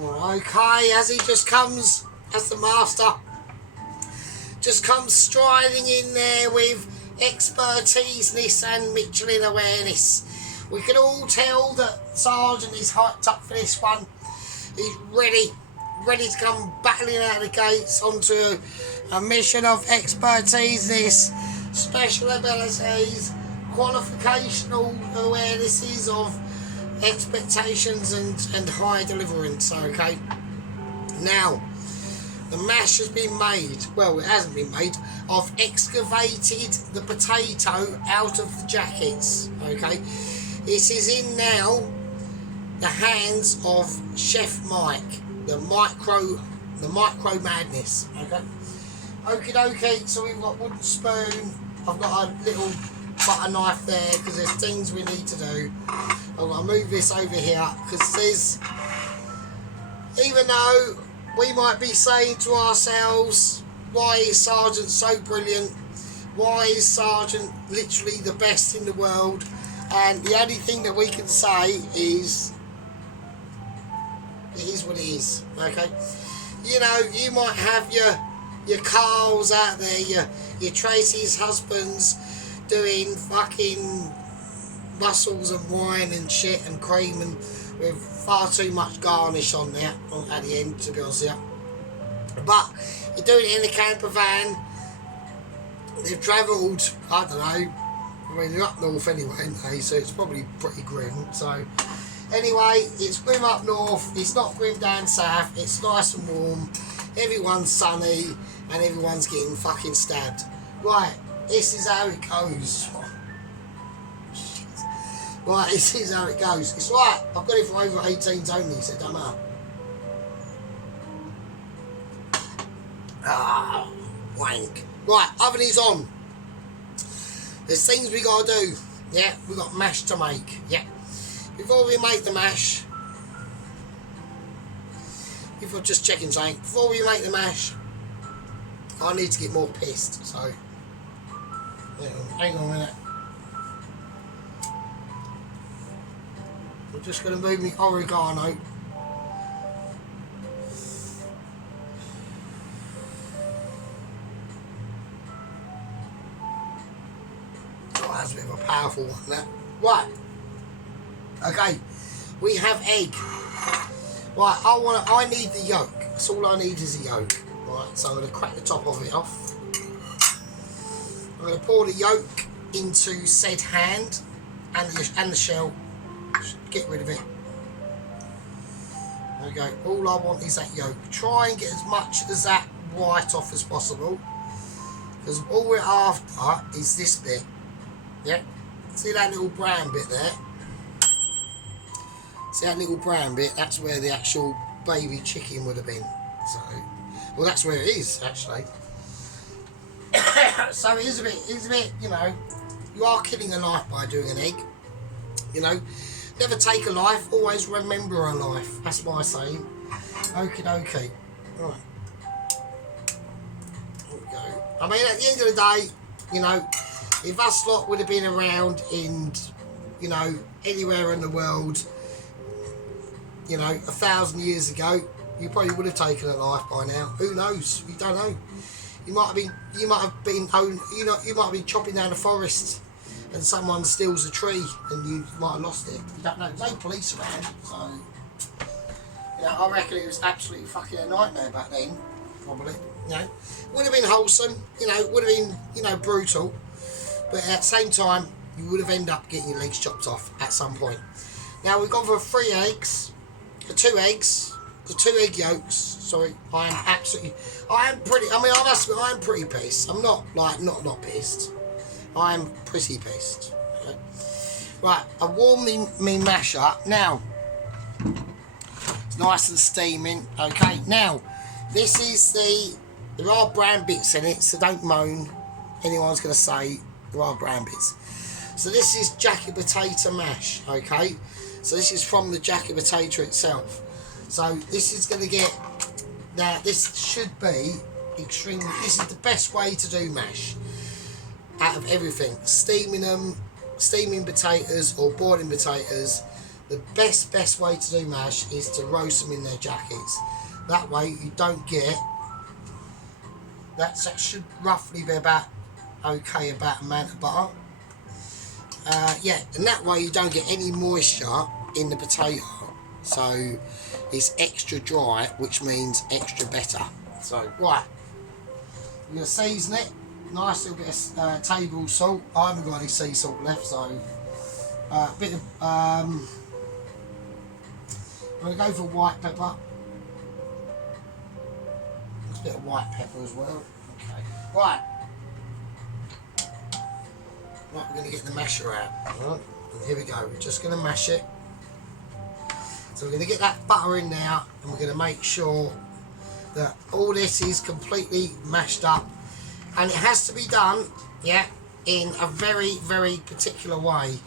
Okay, as he just comes, as the master just comes striding in there with expertise and Michelin awareness. We can all tell that Sergeant is hyped up for this one. He's ready to come battling out the gates onto a mission of expertise, special abilities, qualificational awarenesses of expectations and high deliverance. Okay, now the mash has been made. Well, it hasn't been made. I've excavated the potato out of the jackets. Okay, it is in now the hands of Chef Mike, the micro madness. Okay, okie dokie. So we've got wooden spoon. I've got a little butter knife there because there's things we need to do. I've got to move this over here because there's, even though we might be saying to ourselves, why is Sergeant so brilliant? Why is Sergeant literally the best in the world? And the only thing that we can say is, it is what it is. Okay, you know, you might have your Carls out there, your Tracy's husbands doing fucking mussels and wine and shit and cream and with far too much garnish on there at the end, to be honest with you. But you're doing it in a camper van. They've travelled, I don't know, I mean they're up north anyway, aren't they? So it's probably pretty grim. So anyway, it's grim up north, it's not grim down south, it's nice and warm, everyone's sunny and everyone's getting fucking stabbed. Right, this is how it goes. Right, this is how it goes. It's right, I've got it for over 18s only, so it don't matter. Ah, wank. Right, oven is on. There's things we gotta do. Yeah, we got mash to make. Yeah. Before we make the mash, just checking something. Before we make the mash, I need to get more pissed. So, yeah, hang on a minute. I'm just going to move my oregano. Oh, that's a bit of a powerful one, that. Right. Okay. We have egg. Right, I need the yolk. That's all I need is the yolk. Right, so I'm going to crack the top of it off. I'm going to pour the yolk into said hand and the shell. Get rid of it. There we go. All I want is that yolk. Try and get as much as that white off as possible, because all we're after is this bit. Yeah. See that little brown bit there? See that little brown bit? That's where the actual baby chicken would have been. So, well, that's where it is actually. So it is a bit. You know, you are killing a life by doing an egg. You know. Never take a life, always remember a life. That's my saying. Okie dokie. Right. There we go. I mean, at the end of the day, you know, if us lot would have been around in, you know, anywhere in the world, you know, 1,000 years ago, you probably would have taken a life by now. Who knows? We don't know. You might have been chopping down a forest and someone steals a tree and you might have lost it. You don't know. There's no police around, so you know, I reckon it was absolutely fucking a nightmare back then. Probably, you know, would have been wholesome. You know, would have been, you know, brutal, but at the same time, you would have ended up getting your legs chopped off at some point. Now we've gone for 3 eggs, the 2 eggs, the 2 egg yolks. Sorry, I am pretty pissed. I'm not like not pissed. I'm pretty pissed. Okay. Right, I warmed me mash up. Now, it's nice and steaming. Okay, now, this is there are brown bits in it, so don't moan. Anyone's going to say there are brown bits. So this is jacket potato mash, okay? So this is from the jacket potato itself. So this is going to get, now this should be extremely, this is the best way to do mash. Out of everything, steaming potatoes or boiling potatoes, the best way to do mash is to roast them in their jackets. That way you don't get, that should roughly be about okay, about amount of butter. Yeah, and that way you don't get any moisture in the potato, so it's extra dry, which means extra better. So right, we're going to season it. Nice little bit of table salt. I haven't got any sea salt left, so a bit of I'm going to go for white pepper. A bit of white pepper as well. Okay. Right. Right, we're going to get the masher out. Right. And here we go. We're just going to mash it. So we're going to get that butter in now, and we're going to make sure that all this is completely mashed up. And it has to be done, yeah, in a very particular way,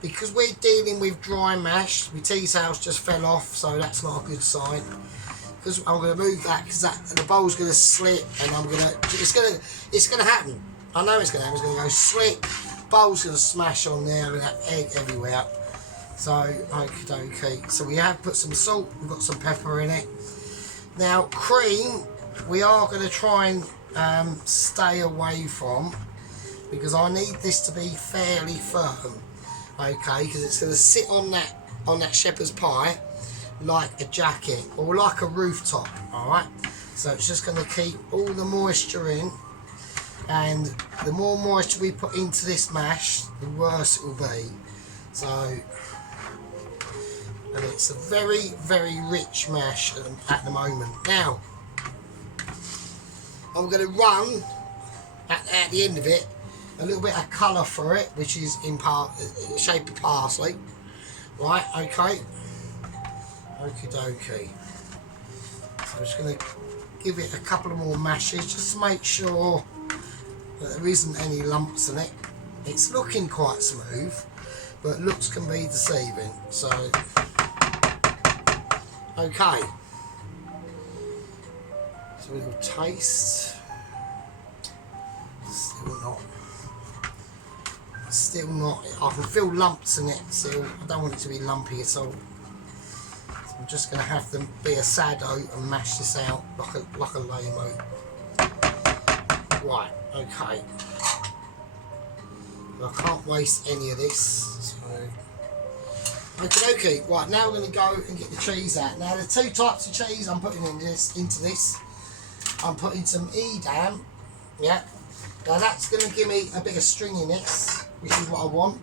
because we're dealing with dry mash. My tea towels just fell off, so that's not a good sign. Because I'm going to move that, because the bowl's going to slip, and it's going to happen. I know it's going to happen. It's going to go slip. Bowl's going to smash on there, and have egg everywhere. So okie dokie. So we have put some salt. We've got some pepper in it. Now cream, we are going to try and stay away from, because I need this to be fairly firm, okay, because it's going to sit on that shepherd's pie like a jacket or like a rooftop. All right, so it's just going to keep all the moisture in, and the more moisture we put into this mash, the worse it will be. So, and it's a very rich mash at the moment. Now I'm going to run at the end of it a little bit of colour for it, which is in shape of parsley. Right, okay. Okie dokie. So I'm just going to give it a couple of more mashes just to make sure that there isn't any lumps in it. It's looking quite smooth, but looks can be deceiving. So, okay. So a little taste. Still not. I can feel lumps in it still. I don't want it to be lumpy at all. So I'm just going to have them be a sado and mash this out like a lame-o. Right, okay. I can't waste any of this. So, okay. Right, now we're going to go and get the cheese out. Now the two types of cheese I'm putting into this. I'm putting some Edam, yeah. Now that's going to give me a bit of stringiness, which is what I want.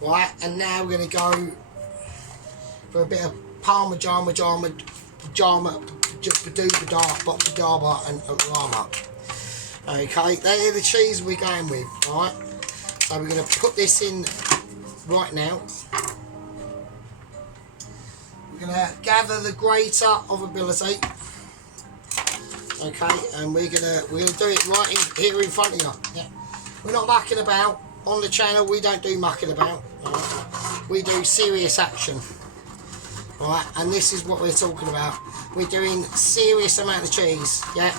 Right, and now we're going to go for a bit of Parmesan, and Rama. Okay, they're the cheese we're going with, right? So we're going to put this in right now. We're going to gather the grater of ability. Okay, and we're gonna do it right here in front of you. Yeah, we're not mucking about on the channel. We don't do mucking about. Right? We do serious action. Right, and this is what we're talking about. We're doing serious amount of cheese. Yeah,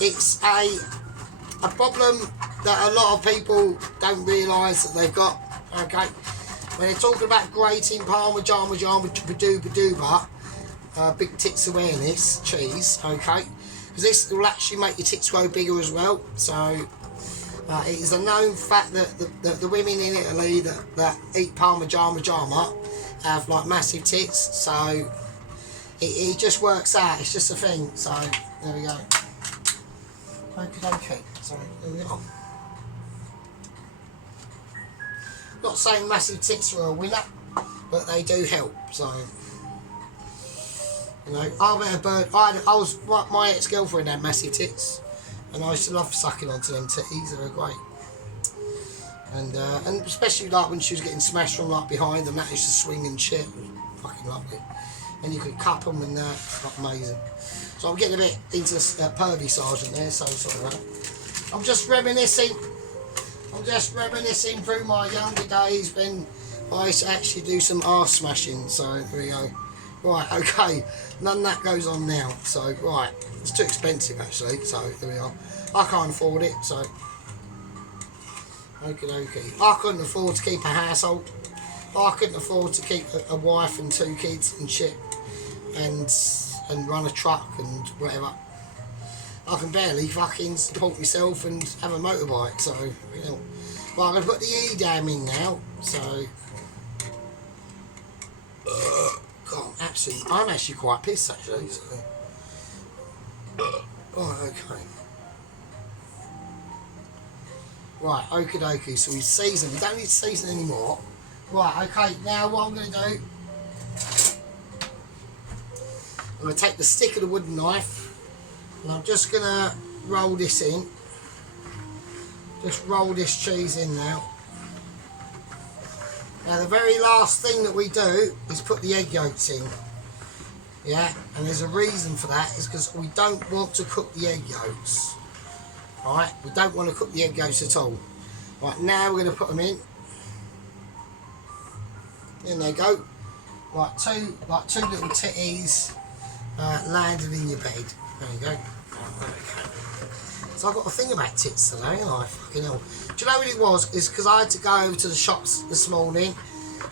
it's a problem that a lot of people don't realise that they've got. Okay, when they're talking about grating Parmesan, big tits awareness cheese. Okay. Because this will actually make your tits grow bigger as well. So it is a known fact that the women in Italy that eat Parmesan have like massive tits. So it just works out. It's just a thing. So there we go. Okay. So there we go. Not saying massive tits are a winner, but they do help. So. You know, my ex-girlfriend had massive tits, and I used to love sucking onto them titties. They were great, and especially like when she was getting smashed from like behind, and that used to swing and shit. It was fucking lovely, and you could cup them, and like amazing. So I'm getting a bit into pervy sergeant there, so sorry about that. I'm just reminiscing through my younger days when I used to actually do some arse smashing. So there we go. Right, okay, none of that goes on now, so, right, it's too expensive actually, so, there we are. I can't afford it, so, okay. I couldn't afford to keep a household, I couldn't afford to keep a wife and 2 kids and shit, and run a truck and whatever. I can barely fucking support myself and have a motorbike, so, you know. But I'm going to put the EDAM in now, so... God, I'm actually quite pissed, actually, so... Oh, okay. Right, okie dokie, so we season. We don't need to season anymore. Right, okay, now what I'm going to do... I'm going to take the stick of the wooden knife, and I'm just going to roll this in. Just roll this cheese in now. Now the very last thing that we do is put the egg yolks in. Yeah, and there's a reason for that, is because we don't want to cook the egg yolks. Right, we don't want to cook the egg yolks at all. Right, now we're going to put them in. In they go. Like two little titties landed in your bed. There you go. Okay. So I've got a thing about tits today, and I fucking hell. Do you know what it was? It's because I had to go over to the shops this morning,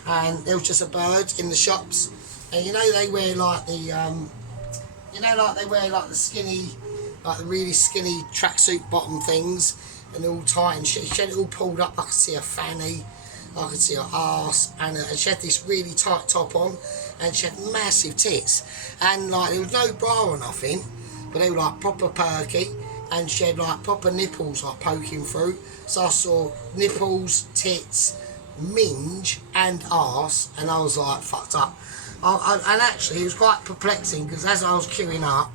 and there was just a bird in the shops, and you know they wear like the, the skinny, like the really skinny tracksuit bottom things, and they're all tight and shit. She had it all pulled up. I could see her fanny, I could see her arse, and she had this really tight top on, and she had massive tits, and like there was no bra or nothing, but they were like proper perky. And she had like proper nipples like poking through. So I saw nipples, tits, minge and arse, and I was like fucked up. And actually it was quite perplexing, because as I was queuing up,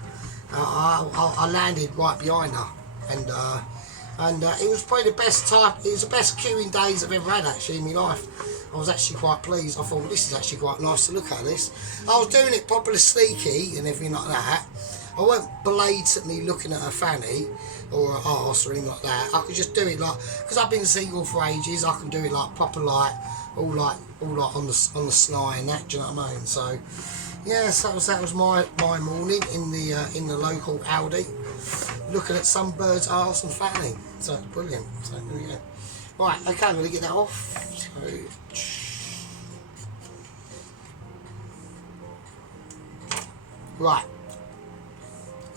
I landed right behind her, and it was probably the best time. It was the best queuing days I've ever had actually in my life. I was actually quite pleased. I thought, well, this is actually quite nice to look at this. I was doing it properly sneaky and everything like that. I weren't blatantly looking at her fanny or her arse or anything like that. I could just do it like, because I've been single for ages, I can do it like proper like, all like on the sly and that. Do you know what I mean? So, yeah, so that was my morning in the local Aldi, looking at some bird's arse and fanny. So it's brilliant. So there we go. Right, okay, I'm going to get that off. So, right.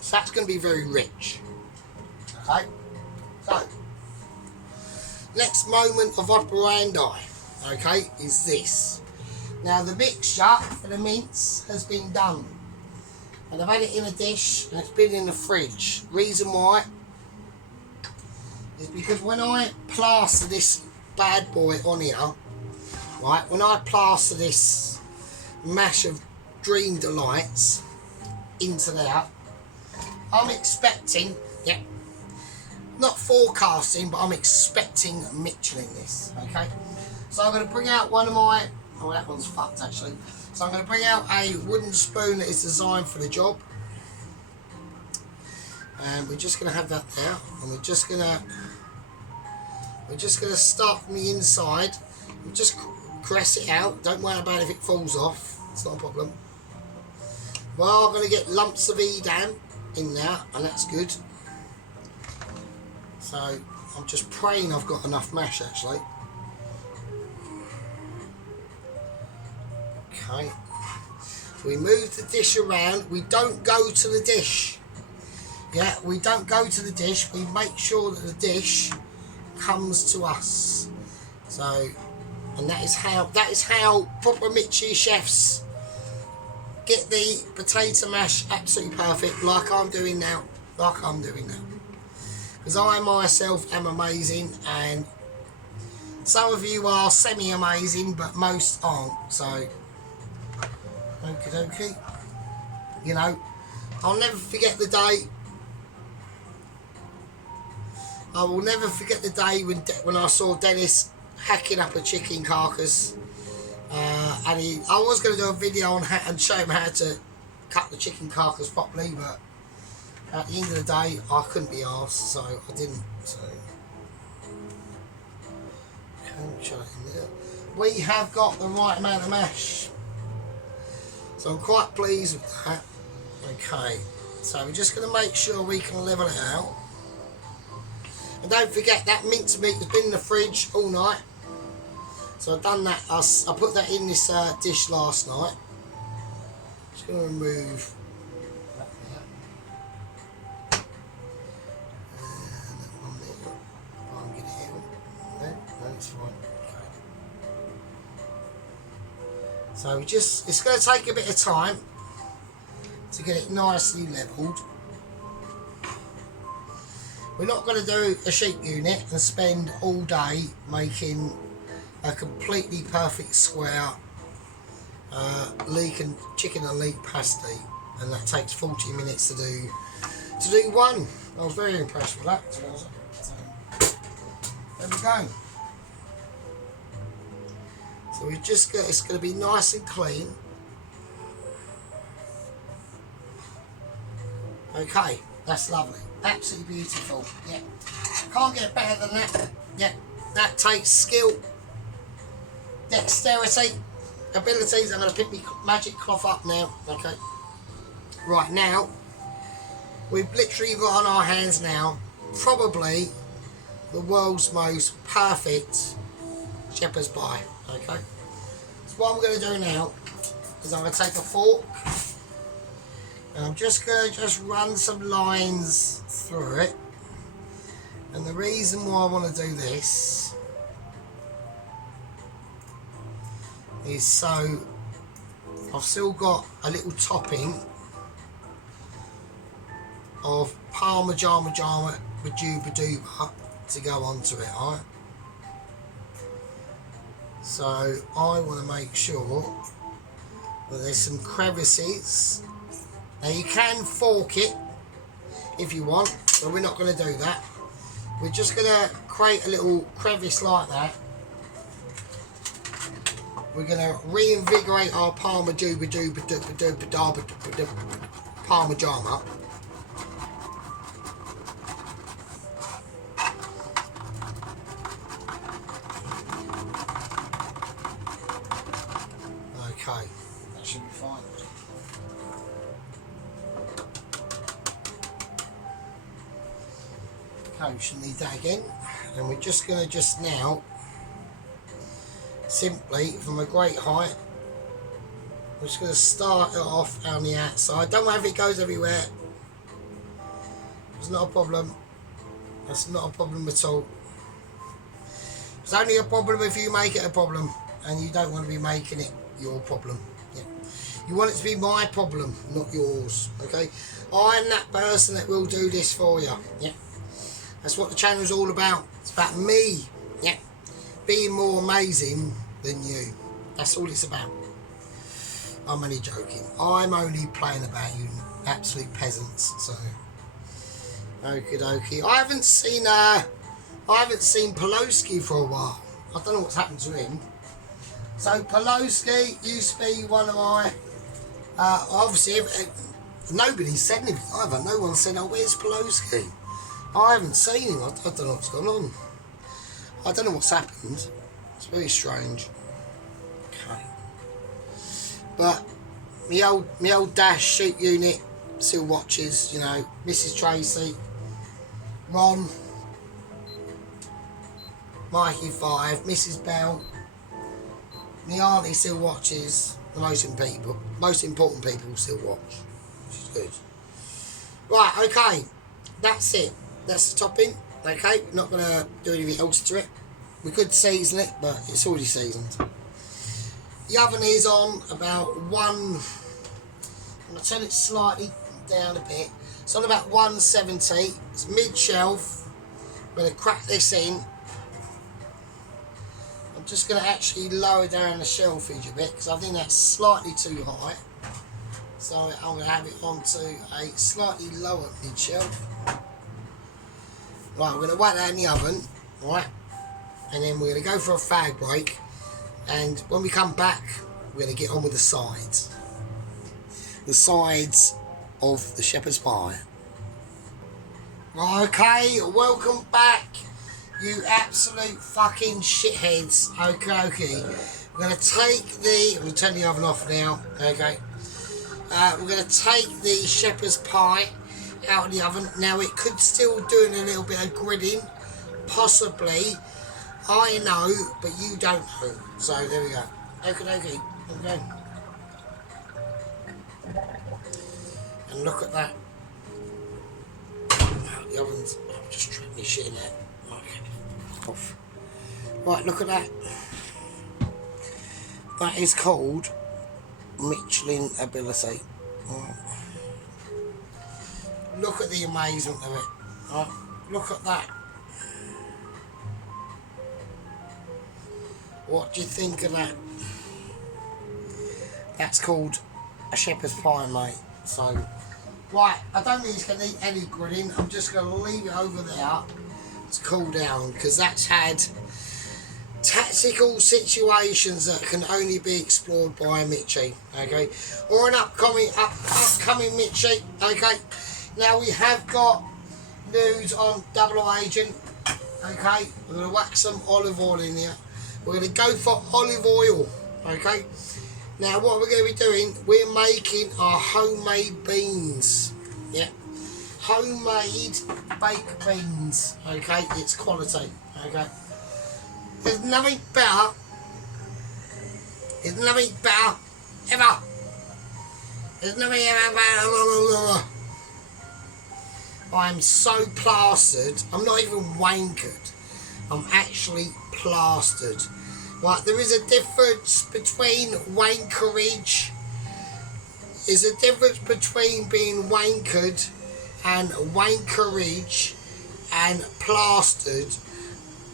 So that's going to be very rich. Okay? So, next moment of operandi, okay, is this. Now the mixture for the mince has been done. And I've had it in a dish and it's been in the fridge. Reason why is because when I plaster this bad boy on here, right, when I plaster this mash of Dream Delights into there, I'm expecting, yeah, not forecasting, but I'm expecting Michelin this, okay? So I'm going to bring out one of my, oh, that one's fucked actually. So I'm going to bring out a wooden spoon that is designed for the job. And we're just going to have that there. And we're just going to start from the inside. We'll just caress it out. Don't worry about if it falls off. It's not a problem. Well, I'm going to get lumps of Edam in there, and that's good. So I'm just praying I've got enough mash actually. Okay, so we move the dish around. We don't go to the dish. Yeah, we don't go to the dish. We make sure that the dish comes to us. So, and that is how proper Mitchie chefs get the potato mash absolutely perfect, like I'm doing now. Because I myself am amazing, and some of you are semi-amazing, but most aren't. So, okie dokie. You know, I'll never forget the day. I will never forget the day when I saw Dennis hacking up a chicken carcass. And I was going to do a video on how, and show him how to cut the chicken carcass properly, but at the end of the day I couldn't be arsed, so I didn't. So we have got the right amount of mash, so I'm quite pleased with that. Okay, so we're just going to make sure we can level it out. And don't forget that mince meat has been in the fridge all night. So I've done that. I put that in this dish last night. Just going to remove that there. And that one there. I'll get it out. No, it's fine. Okay. So it's going to take a bit of time to get it nicely levelled. We're not going to do a sheep unit and spend all day making a completely perfect square chicken and leek pasty, and that takes 40 minutes to do one. I was very impressed with that. So there we go. So it's going to be nice and clean. Okay, that's lovely. Absolutely beautiful. Yeah. Can't get better than that. Yeah. That takes skill, dexterity, abilities. I'm going to pick my magic cloth up now. Okay. Right now, we've literally got on our hands now probably the world's most perfect shepherd's pie. Okay. So what I'm going to do now is I'm going to take a fork. And I'm just going to run some lines through it. And the reason why I want to do this is so I've still got a little topping of Parmesan Majuba to go onto it, alright? So I want to make sure that there's some crevices. Now you can fork it if you want, but we're not going to do that. We're just going to create a little crevice like that. We're going to reinvigorate our Parmesan. Okay, that should be fine. Okay, we shouldn't need that again. And we're just going to now, simply from a great height, we're just going to start it off on the outside. Don't worry if it goes everywhere. It's not a problem. That's not a problem at all. It's only a problem if you make it a problem, and you don't want to be making it your problem. Yeah. You want it to be my problem, not yours. Okay? I'm that person that will do this for you. Yeah. That's what the channel is all about. It's about me, yeah, being more amazing than you. That's all it's about. I'm only joking. I'm only playing about you absolute peasants. So, okie dokie. I haven't seen Pelosi for a while. I don't know what's happened to him. So Pelosi used to be one of my. Obviously, nobody said anything either. No one said, "Oh, where's Pelosi?" I haven't seen him. I don't know what's going on. I don't know what's happened. It's very strange. Okay. But my old Dash sheep unit still watches, you know, Mrs. Tracy, Ron, Mikey 5, Mrs. Bell. My auntie still watches. The most important people still watch, which is good. Right, okay. That's it. That's the topping. Okay, not going to do anything else to it. We could season it, but it's already seasoned. The oven is on about I'm going to turn it slightly down a bit. It's on about 170. It's mid-shelf. I'm going to crack this in. I'm just going to actually lower down the shelfage a bit because I think that's slightly too high. So I'm going to have it onto a slightly lower mid-shelf. Right, we're going to whack that in the oven, right, and then we're going to go for a fag break, and when we come back, we're going to get on with the sides of the shepherd's pie. Right, okay, welcome back, you absolute fucking shitheads. Okay, we're going to take I'm going to turn the oven off now, okay. We're going to take the shepherd's pie out of the oven. Now it could still do a little bit of gridding, possibly. I know, but you don't know. So there we go. Okie dokie. Okay. And look at that. The oven's. I've just tripped my shit in there. Okay. Off. Right, look at that. That is called Michelin ability. Right. Look at the amazement of it. Right. Look at that. What do you think of that? That's called a shepherd's pie, mate. So, right, I don't think it's going to need any grilling. I'm just going to leave it over there to cool down, because that's had tactical situations that can only be explored by a Mitchie, okay? Or an upcoming Mitchie, okay? Now we have got news on Double Agent, okay? We're going to whack some olive oil in here. We're going to go for olive oil, okay? Now what we're going to be doing, we're making our homemade beans, yeah? Homemade baked beans, okay? It's quality, okay? There's nothing better, ever. There's nothing ever better. I'm so plastered, I'm not even wankered. I'm actually plastered. Right, there is a difference between wankerage. There's a difference between being wankered and wankerage and plastered.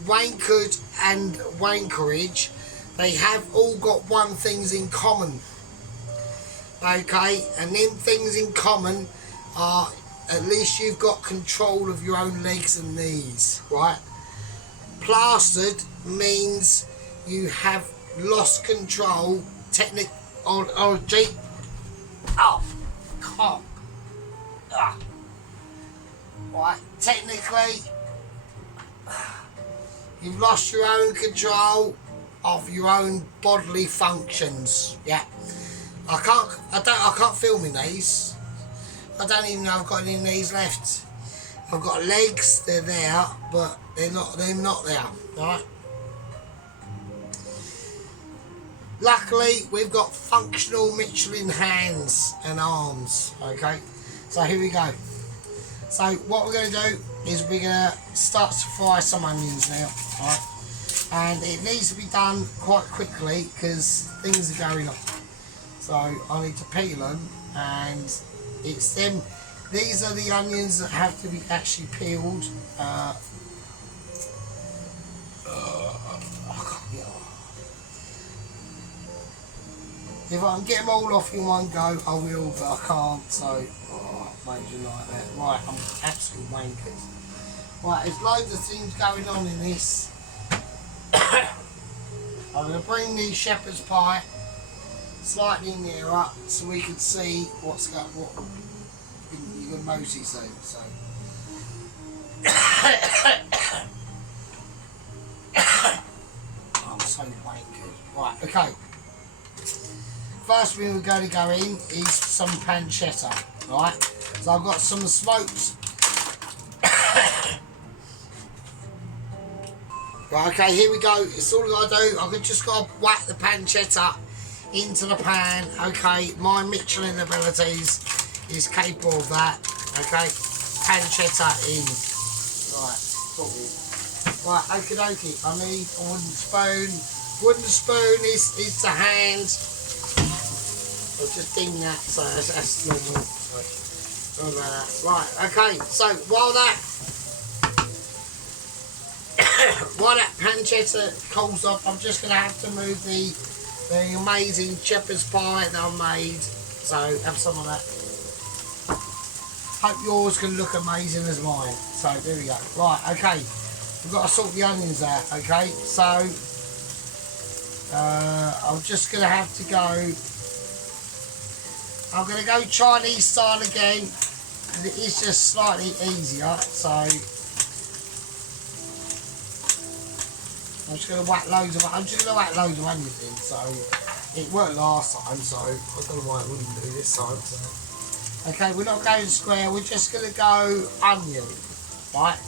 Wankered and wankerage, they have all got one things in common. Okay, and them things in common are at least you've got control of your own legs and knees, right? Plastered means you have lost control, technique, oh, gee, oh, cock, right, technically, you've lost your own control of your own bodily functions, yeah. I can't feel my knees. I don't even know I've got any knees left. I've got legs, they're there, but they're not there, right? Luckily, we've got functional Michelin hands and arms, okay? So here we go. So what we're going to do is we're going to start to fry some onions now, right? And it needs to be done quite quickly because things are going on. So I need to peel them, and it's them. These are the onions that have to be actually peeled. If I can get them all off in one go, I will, but I can't, so major like that. Right, I'm absolutely wankered. Right, there's loads of things going on in this. I'm going to bring the shepherd's pie slightly nearer so we can see what's going on. You can mostly see, so. I'm so wankered. Right, okay. First thing we're going to go in is some pancetta, right? So I've got some smoked. Right, okay, here we go. It's all I've got to do. I've just got to whack the pancetta into the pan. Okay, my Michelin abilities is capable of that. Okay, pancetta in. Right, right, okie dokie. I need a wooden spoon. Wooden spoon is the hand. I'll just ding that, so that's normal. Sorry about that. Right, okay, so while that pancetta cools off, I'm just going to have to move the amazing shepherd's pie that I made. So have some of that. Hope yours can look amazing as mine. So there we go. Right, okay, we've got to sort the onions out. Okay, so I'm just going to have to go. I'm going to go Chinese style again, and it is just slightly easier, so I'm just going to whack loads of onions in, so it worked last time, so I don't know why it wouldn't do this time. So. Okay, we're not going square, we're just going to go onion, right?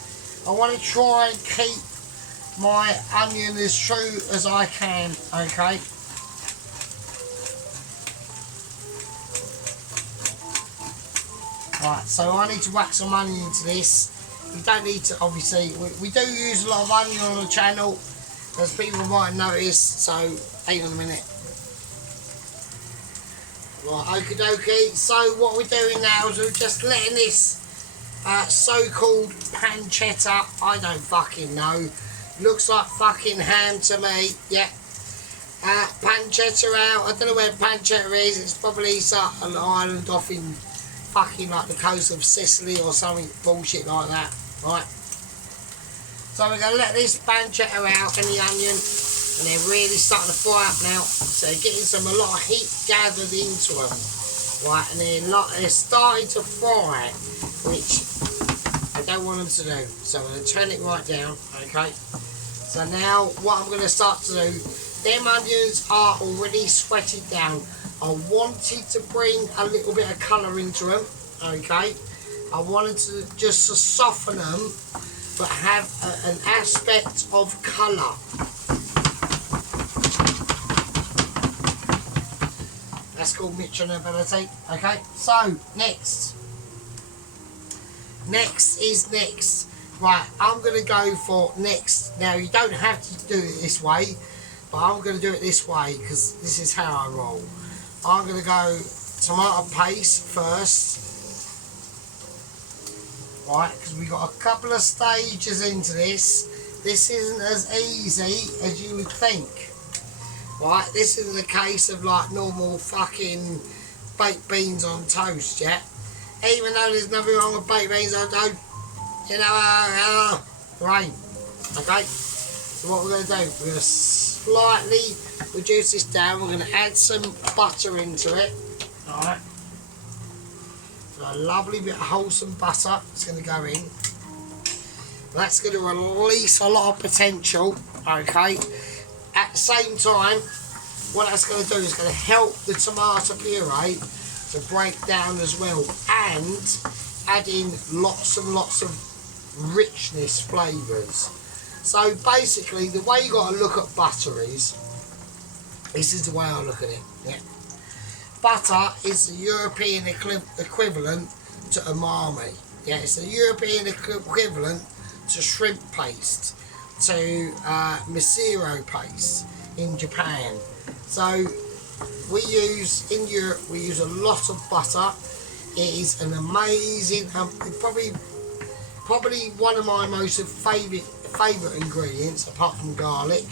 I want to try and keep my onion as true as I can, okay? Right, so I need to whack some onion into this. You don't need to, obviously, we do use a lot of onion on the channel, as people might notice, so hang on a minute. Right, okie dokie. So what we're doing now is we're just letting this so-called pancetta, I don't fucking know, looks like fucking ham to me, yeah. Pancetta out, I don't know where pancetta is, it's probably an island off in fucking like the coast of Sicily or something bullshit like that, right? So we're going to let this pancetta out and the onion, and they're really starting to fry up now, so they're getting a lot of heat gathered into them, right, and they're starting to fry, which I don't want them to do, so I'm going to turn it right down, okay? So now what I'm going to start to do, them onions are already sweated down. I wanted to bring a little bit of colour into them, okay? I wanted to just to soften them, but have an aspect of colour. That's called mixture ability, okay? So, next. Next is next. Right, I'm going to go for next. Now, you don't have to do it this way, but I'm going to do it this way because this is how I roll. I'm going to go tomato paste first, right, because we've got a couple of stages into this. This isn't as easy as you would think, right? This isn't a case of like normal fucking baked beans on toast, yeah? Even though there's nothing wrong with baked beans on toast, you know, right, okay? So what we're going to do, we're going to slightly reduce this down. We're going to add some butter into it. Alright. So a lovely bit of wholesome butter is going to go in. That's going to release a lot of potential. Okay. At the same time, what that's going to do is going to help the tomato puree to break down as well, and add in lots and lots of richness flavours. So basically, the way you got to look at butter is, this is the way I look at it. Yeah. Butter is the European equivalent to umami. Yeah, it's the European equivalent to shrimp paste, to miso paste in Japan. So we use, in Europe, we use a lot of butter. It is an amazing, probably one of my most favourite ingredients, apart from garlic.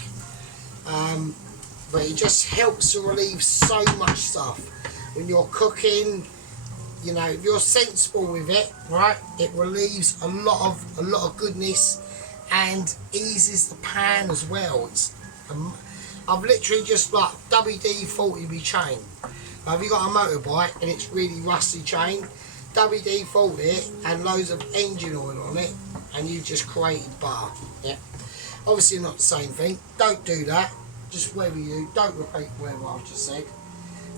But it just helps to relieve so much stuff when you're cooking. You know, if you're sensible with it, right, it relieves a lot of goodness and eases the pan as well. I've literally just like WD-40 my chain. Now, if you've got a motorbike and it's really rusty chain, WD-40 it and loads of engine oil on it, and you've just created butter. Yeah, obviously not the same thing. Don't do that. Just whatever you do, don't repeat whatever I've just said.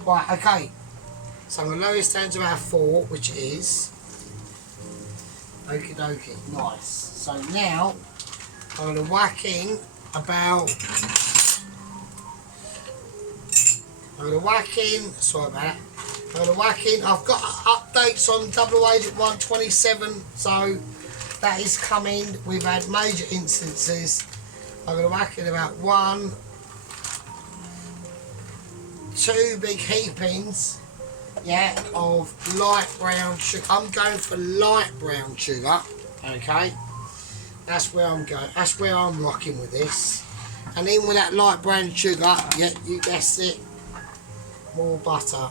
Right, okay. So I'm going to lower this down to about 4, which is okie dokie, nice. So now I'm going to whack in about, sorry about that. I'm going to whack in, I've got updates on Double Agent 127, so that is coming. We've had major instances. I'm going to whack in about 2 big heapings, yeah, of light brown sugar. I'm going for light brown sugar, okay? That's where I'm going. That's where I'm rocking with this. And in with that light brown sugar, yeah, you guessed it, more butter.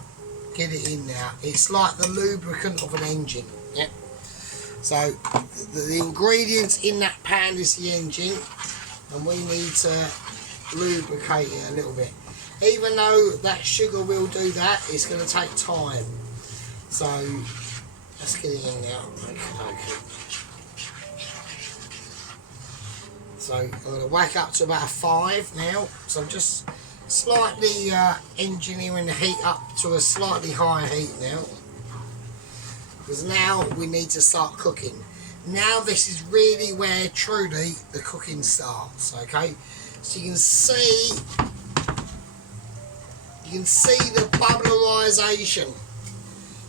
Get it in now. It's like the lubricant of an engine, yeah? So the ingredients in that pan is the engine, and we need to lubricate it a little bit. Even though that sugar will do that, it's going to take time. So let's get it in now. Okay. So I'm going to whack up to about a 5 now. So I'm just slightly engineering the heat up to a slightly higher heat now, because now we need to start cooking. Now this is really where truly the cooking starts, okay? So you can see the bubblerization.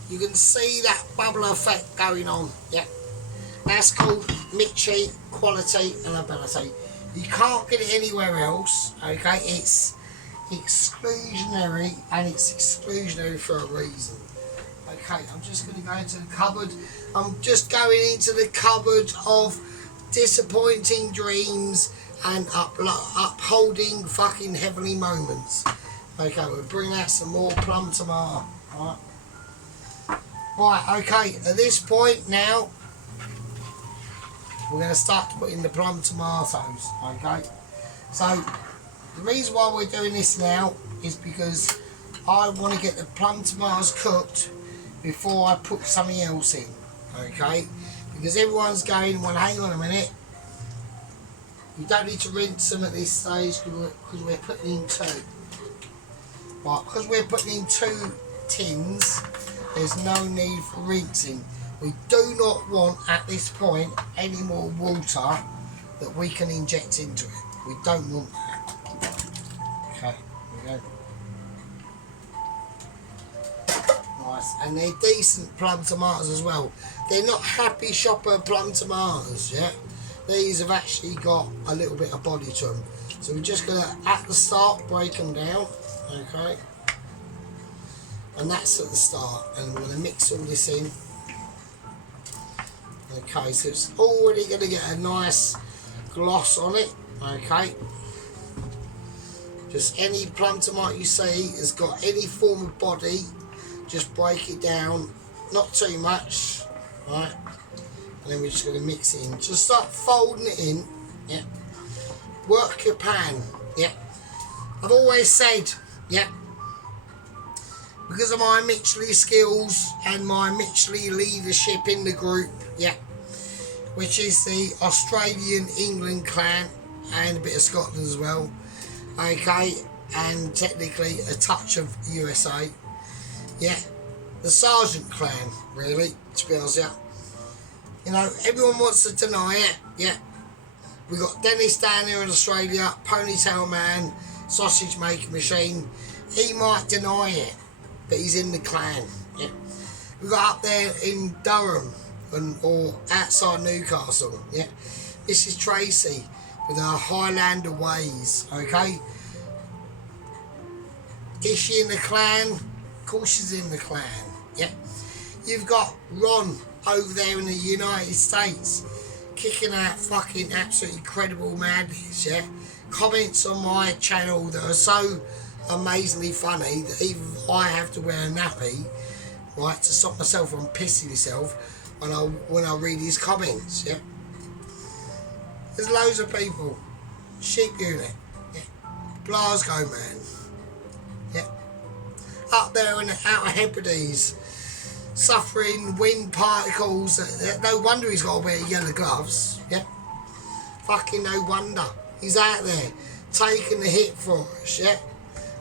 You can see that bubble effect going on, yeah. That's called Mitchi quality and ability. You can't get it anywhere else, okay? It's exclusionary, and it's exclusionary for a reason. Okay, I'm just going to go into the cupboard. I'm just going into the cupboard of disappointing dreams and upholding fucking heavenly moments. Okay, we'll bring out some more plum tomato. Right, okay, at this point now, we're going to start to put in the plum tomatoes, okay? So, the reason why we're doing this now is because I want to get the plum tomatoes cooked before I put something else in, okay? Because everyone's going, well, hang on a minute. You don't need to rinse them at this stage because we're putting in two. Right, because we're putting in 2 tins, there's no need for rinsing. We do not want, at this point, any more water that we can inject into it. We don't want that. Okay, here we go. Nice, and they're decent plum tomatoes as well. They're not happy shopper plum tomatoes, yeah? These have actually got a little bit of body to them. So we're just going to, at the start, break them down, okay? And that's at the start, and we're going to mix all this in. Okay, so it's already going to get a nice gloss on it, okay? Just any plum tomato you see has got any form of body, just break it down, not too much, right? And then we're just going to mix it in. Just start folding it in, yeah? Work your pan, yeah? I've always said, yeah? Because of my Mitchley skills and my Mitchley leadership in the group, yeah, which is the Australian England clan and a bit of Scotland as well, okay, and technically a touch of USA, yeah, the Sergeant clan, really, to be honest, yeah. You know, everyone wants to deny it, yeah. We got Dennis down here in Australia, Ponytail Man, Sausage Making Machine. He might deny it, but he's in the clan, yeah. We got up there in Durham or outside Newcastle, yeah. This is Tracy with her Highlander ways, okay. Is she in the clan? Of course she's in the clan, yeah. You've got Ron over there in the United States kicking out fucking absolutely incredible madness, yeah. Comments on my channel that are so amazingly funny that even I have to wear a nappy, right, to stop myself from pissing myself when I read his comments, yeah. There's loads of people. Sheep unit, yeah. Glasgow man, yeah. Up there in the Outer Hebrides, suffering wind particles. No wonder he's got to wear yellow gloves, yeah. Fucking no wonder. He's out there taking the hit for us, yeah.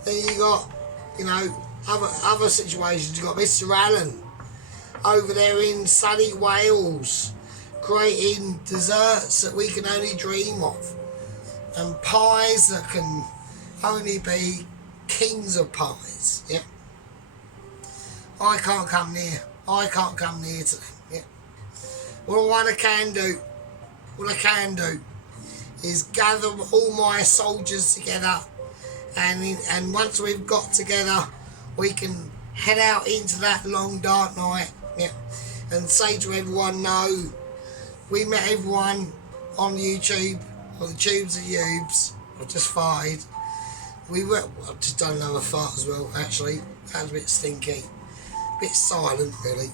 Then you got, you know, other situations. You got Mr. Allen over there in sunny Wales, creating desserts that we can only dream of, and pies that can only be kings of pies. Yeah, I can't come near. I can't come near to them. Yeah. What I can do, is gather all my soldiers together. And once we've got together, we can head out into that long dark night, yeah, and say to everyone, no, we met everyone on YouTube, or the tubes of Ubes. I've just farted. I've just done another fart as well, actually. That was a bit stinky, a bit silent, really.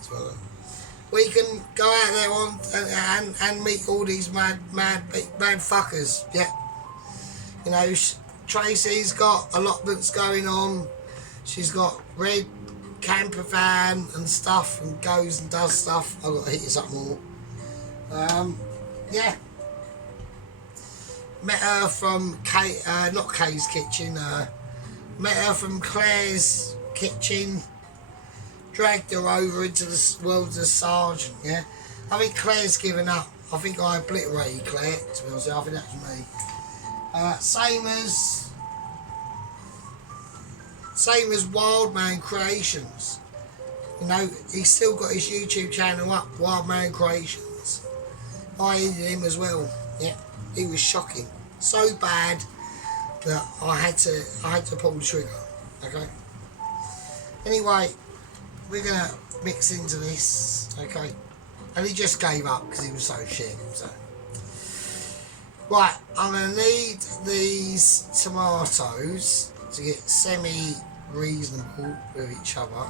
We can go out there and meet all these mad fuckers, yeah. You know, Tracy's got allotments going on. She's got red camper van and stuff, and goes and does stuff. I've got to hit this up more. Yeah. Met her from not Kay's kitchen. Met her from Claire's kitchen. Dragged her over into the world of the Sergeant. Yeah. I think Claire's given up. I think I obliterated Claire, to be honest. I think that was me. Same as Wildman Creations. You know, he's still got his YouTube channel up, Wildman Creations. I ended him as well. Yeah, he was shocking. So bad that I had to pull the trigger. Okay. Anyway, we're gonna mix into this. Okay. And he just gave up because he was so shit. So. Right, I'm going to need these tomatoes to get semi-reasonable with each other.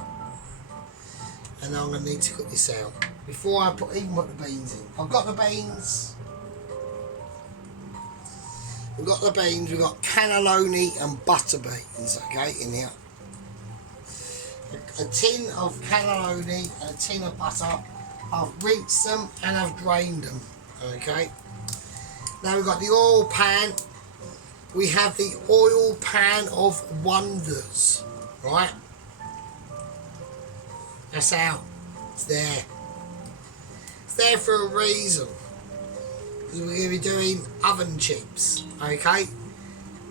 And I'm going to need to cook this out. Before I even put the beans in. I've got the beans. We've got cannelloni and butter beans, okay, in here. A tin of cannelloni and a tin of butter. I've rinsed them and I've drained them, okay. Now we've got the oil pan. We have the oil pan of wonders, right? That's out. It's there. It's there for a reason. Because we're going to be doing oven chips, okay?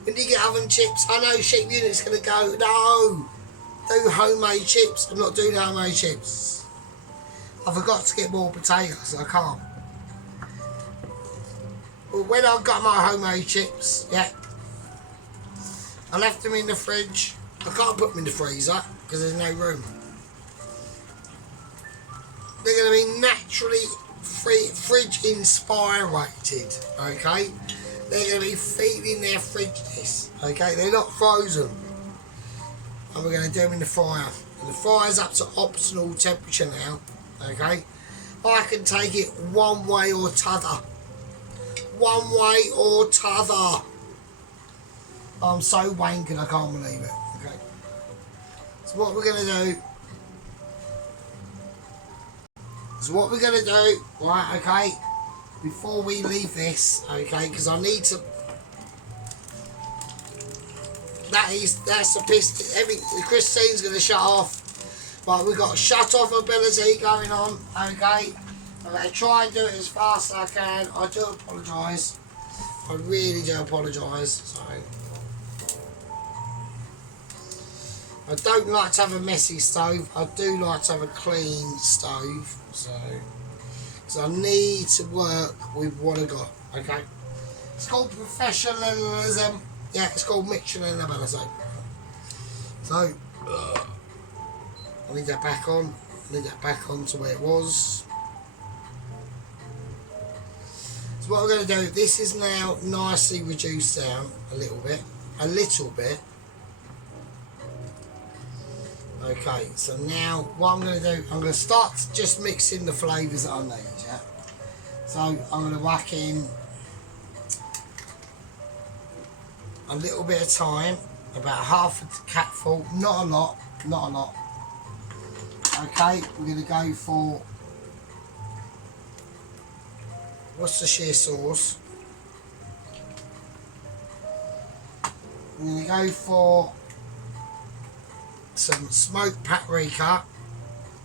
When you get oven chips, I know Sheep Unit's going to go, no, do homemade chips. I'm not doing homemade chips. I forgot to get more potatoes, I can't. But when I got my homemade chips, yeah, I left them in the fridge. I can't put them in the freezer because there's no room. They're going to be naturally fridge inspired, okay? They're going to be feeding their fridgeness, okay? They're not frozen. And we're going to do them in the fryer. And the fryer's up to optional temperature now, okay? I can take it one way or t'other. One way or t'other. I'm so wanking I can't believe it. Okay. So what we're gonna do. Right, okay. Before we leave this, okay, because I need to. That's the piston. Christine's gonna shut off. But we've got shut off ability going on, okay. I'm going to try and do it as fast as I can. I do apologise. I really do apologise. So, I don't like to have a messy stove. I do like to have a clean stove. So I need to work with what I got. Okay. It's called professionalism. Yeah, it's called Michelin ability. So I need that back on. I need that back on to where it was. So what we're going to do, this is now nicely reduced down a little bit. Okay, so now what I'm going to do, I'm going to start just mixing the flavours that I need, yeah? So I'm going to whack in a little bit of thyme, about half a capful, not a lot. Okay, we're going to go for, Worcestershire sauce. I'm going to go for some smoked paprika,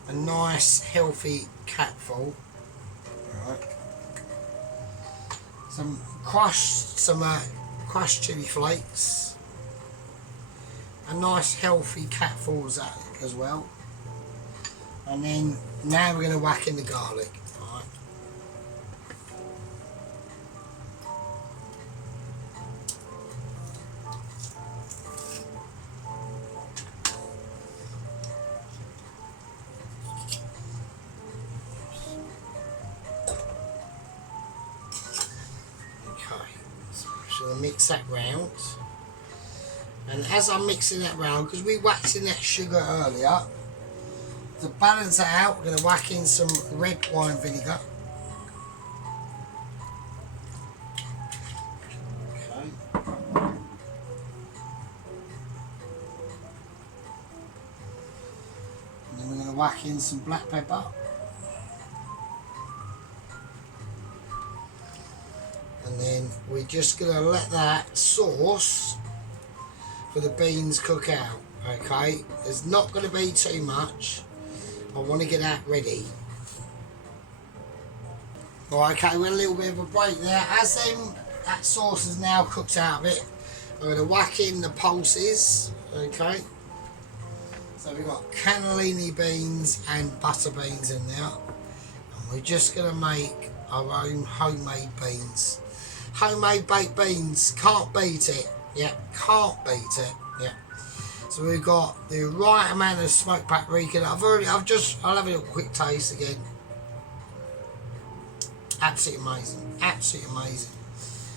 a nice healthy capful. Right. Some crushed chili flakes, a nice healthy capful of that as well. And then now we're going to whack in the garlic. Right. Mix that round, and as I'm mixing that round, because we whacked in that sugar earlier, to balance that out, we're going to whack in some red wine vinegar. Okay. And then we're going to whack in some black pepper. And then we're just going to let that sauce for the beans cook out, okay? There's not going to be too much. I want to get that ready. Right, okay, we're a little bit of a break there. As that sauce is now cooked out of it, I'm going to whack in the pulses, okay. So we've got cannellini beans and butter beans in there. And we're just going to make our own homemade beans. Homemade baked beans, can't beat it. Yeah, can't beat it. Yeah. So we've got the right amount of smoked paprika. I'll have a little quick taste again. Absolutely amazing, absolutely amazing.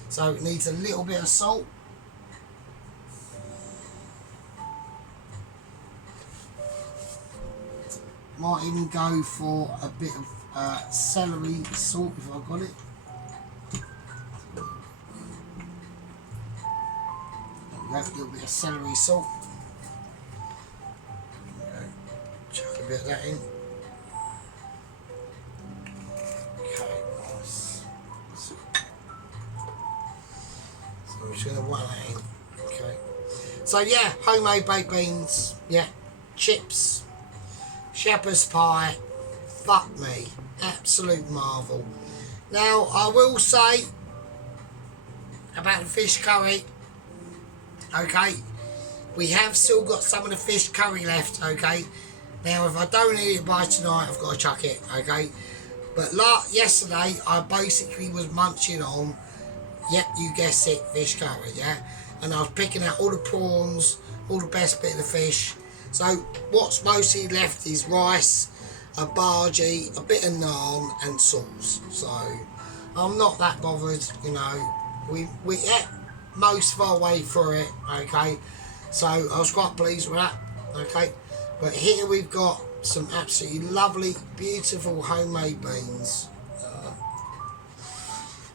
So it needs a little bit of salt. Might even go for a bit of celery salt if I've got it. A little bit of celery salt. Chuck a bit of that in. Okay, nice. So I'm just going to whack that in. Okay. So yeah, homemade baked beans. Yeah, chips, shepherd's pie. Fuck me, absolute marvel. Now I will say about the fish curry. Okay, we have still got some of the fish curry left, okay. Now if I don't eat it by tonight, I've got to chuck it, okay. But yesterday, I basically was munching on, yep, you guessed it, fish curry, yeah. And I was picking out all the prawns, all the best bit of the fish. So what's mostly left is rice, a bhaji, a bit of naan and sauce. So I'm not that bothered, you know. We ate most of our way through it, okay. So I was quite pleased with that, okay. But here we've got some absolutely lovely, beautiful homemade beans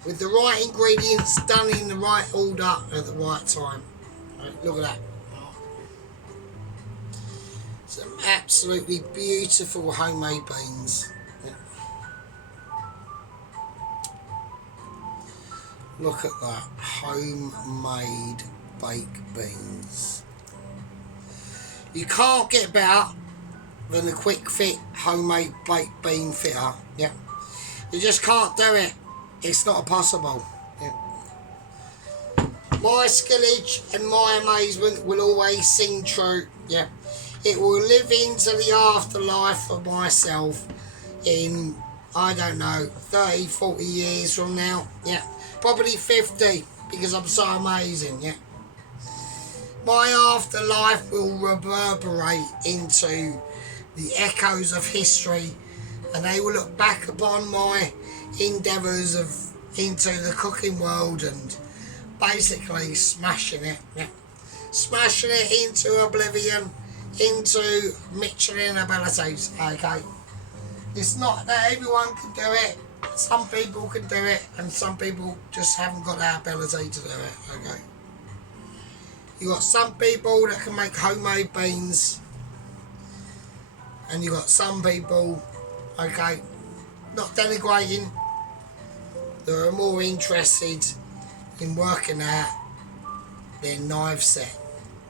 with the right ingredients, done in the right order at the right time. Right, look at that. Some absolutely beautiful homemade beans. Look at that, homemade baked beans. You can't get better than a quick fit homemade baked bean fitter. Yeah, you just can't do it. It's not possible. Yeah. My skillage and my amazement will always sing true. Yeah, it will live into the afterlife of myself in, I don't know, 30, 40 years from now. Yeah, probably 50 because I'm so amazing. Yeah. My afterlife will reverberate into the echoes of history, and they will look back upon my endeavours into the cooking world and basically smashing it, yeah. Smashing it into oblivion, into Michelin abilities, okay. It's not that everyone can do it. Some people can do it, and some people just haven't got that ability to do it, okay. You got some people that can make homemade beans, and you got some people, okay, not denigrating, that are more interested in working out their knife set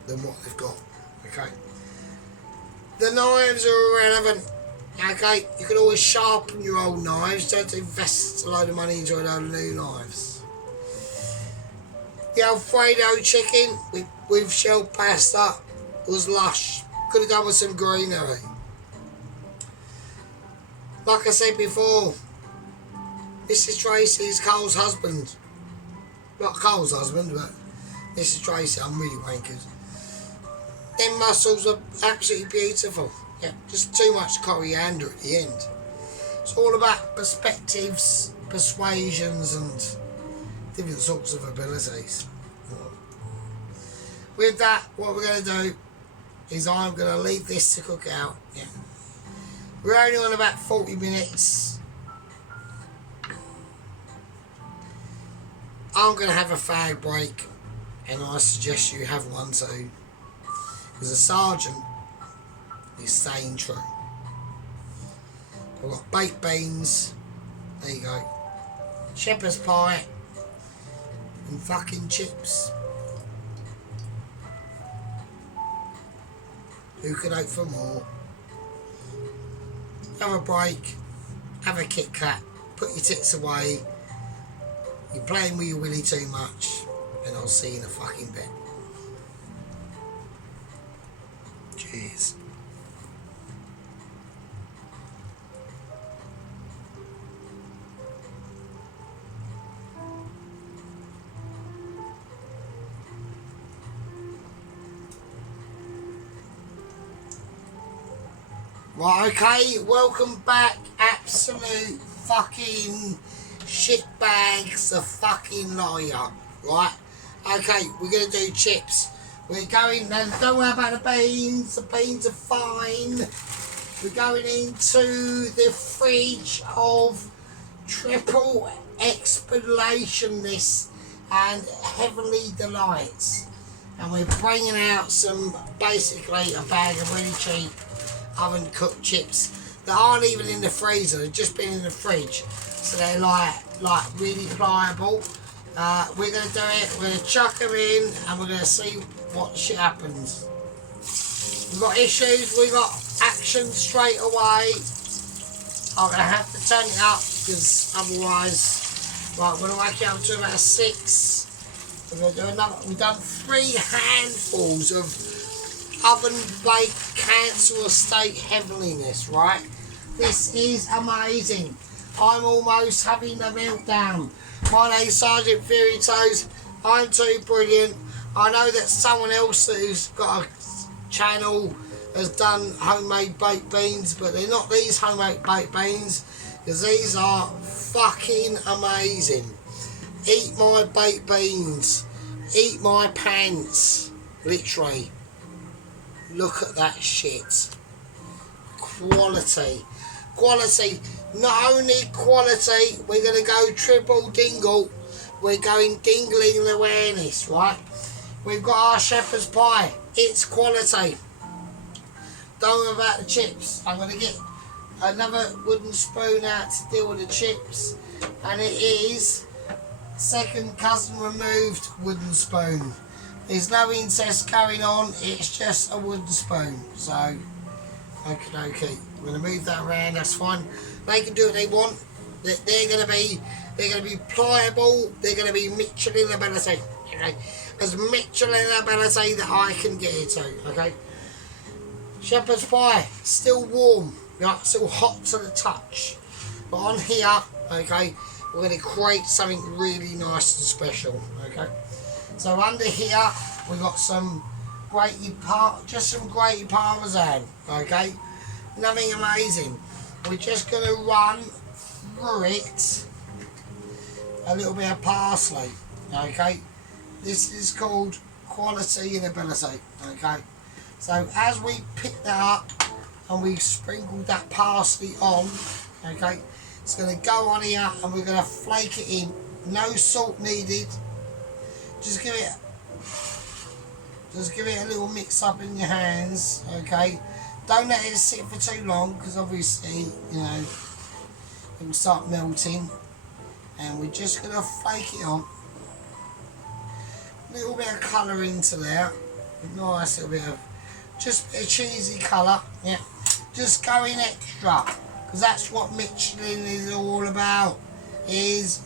than what they've got, okay. The knives are irrelevant, okay. You can always sharpen your old knives, don't invest a load of money into a load of new knives. The Alfredo chicken with shell pasta was lush. Could have done with some greenery. Like I said before, Mrs. Tracy is Cole's husband. Not Cole's husband, but Mrs. Tracy, I'm really wankered. Them mussels are absolutely beautiful. Yeah, just too much coriander at the end. It's all about perspectives, persuasions and different sorts of abilities. With that, what we're going to do is I'm going to leave this to cook out. Yeah. We're only on about 40 minutes. I'm going to have a fag break, and I suggest you have one too, because the sergeant is staying true. I've got baked beans, there you go, shepherd's pie, and fucking chips. Who could hope for more? Have a break, have a Kit Kat, put your tits away. You're playing with your willy too much. And I'll see you in a fucking bit. Cheers. Right, okay, welcome back, absolute fucking shitbags of fucking liar, right? Okay, we're going to do chips. We're going, now don't worry about the beans are fine. We're going into the fridge of triple explanationness and heavenly delights. And we're bringing out some, basically a bag of really cheap oven cooked chips that aren't even in the freezer, they've just been in the fridge, so they're like really pliable. We're going to do it, we're going to chuck them in and we're going to see what shit happens. We've got issues, we've got action straight away. I'm going to have to turn it up because otherwise, right, we're going to wake it up to about 6. We're going to do another, we've done 3 handfuls of oven baked cancer estate heavenliness, right? This is amazing. I'm almost having a meltdown. My name's Sergeant Fury Toes. I'm too brilliant. I know that someone else who's got a channel has done homemade baked beans, but they're not these homemade baked beans, because these are fucking amazing. Eat my baked beans. Eat my pants. Literally. Look at that shit. Quality. Quality. Not only quality, we're going to go triple dingle. We're going dingling awareness, right? We've got our shepherd's pie. It's quality. Don't worry about the chips. I'm going to get another wooden spoon out to deal with the chips. And it is second cousin removed wooden spoon. There's no incest going on, it's just a wooden spoon. So, okay. We're gonna move that around, that's fine. They can do what they want. They're gonna be pliable, they're gonna be Michelin ability. Okay? There's Michelin ability that I can get it to, okay? Shepherd's pie, still warm, right? Still hot to the touch. But on here, okay, we're gonna create something really nice and special, okay? So under here we've got some grated grated parmesan, okay? Nothing amazing. We're just gonna run through it a little bit of parsley, okay? This is called quality and ability, okay? So as we pick that up and we sprinkle that parsley on, okay, it's gonna go on here and we're gonna flake it in. No salt needed. Just give it a little mix up in your hands, okay? Don't let it sit for too long because obviously, you know, it will start melting. And we're just going to flake it on. A little bit of colour into there. A nice little bit of, just a bit of cheesy colour, yeah. Just going extra because that's what Michelin is all about, is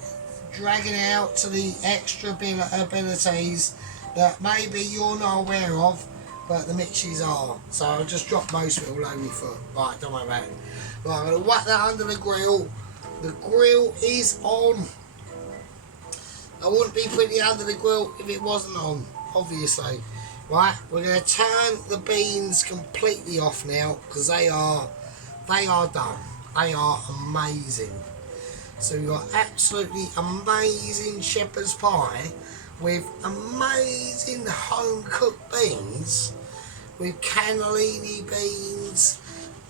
dragging out to the extra abilities that maybe you're not aware of, but the Mitchies are. So I'll just drop most of it all over my foot. Right, don't worry about it. Right, I'm going to whack that under the grill. The grill is on. I wouldn't be putting it under the grill if it wasn't on, obviously. Right, we're going to turn the beans completely off now because they are done. They are amazing. So we've got absolutely amazing shepherd's pie with amazing home cooked beans, with cannellini beans,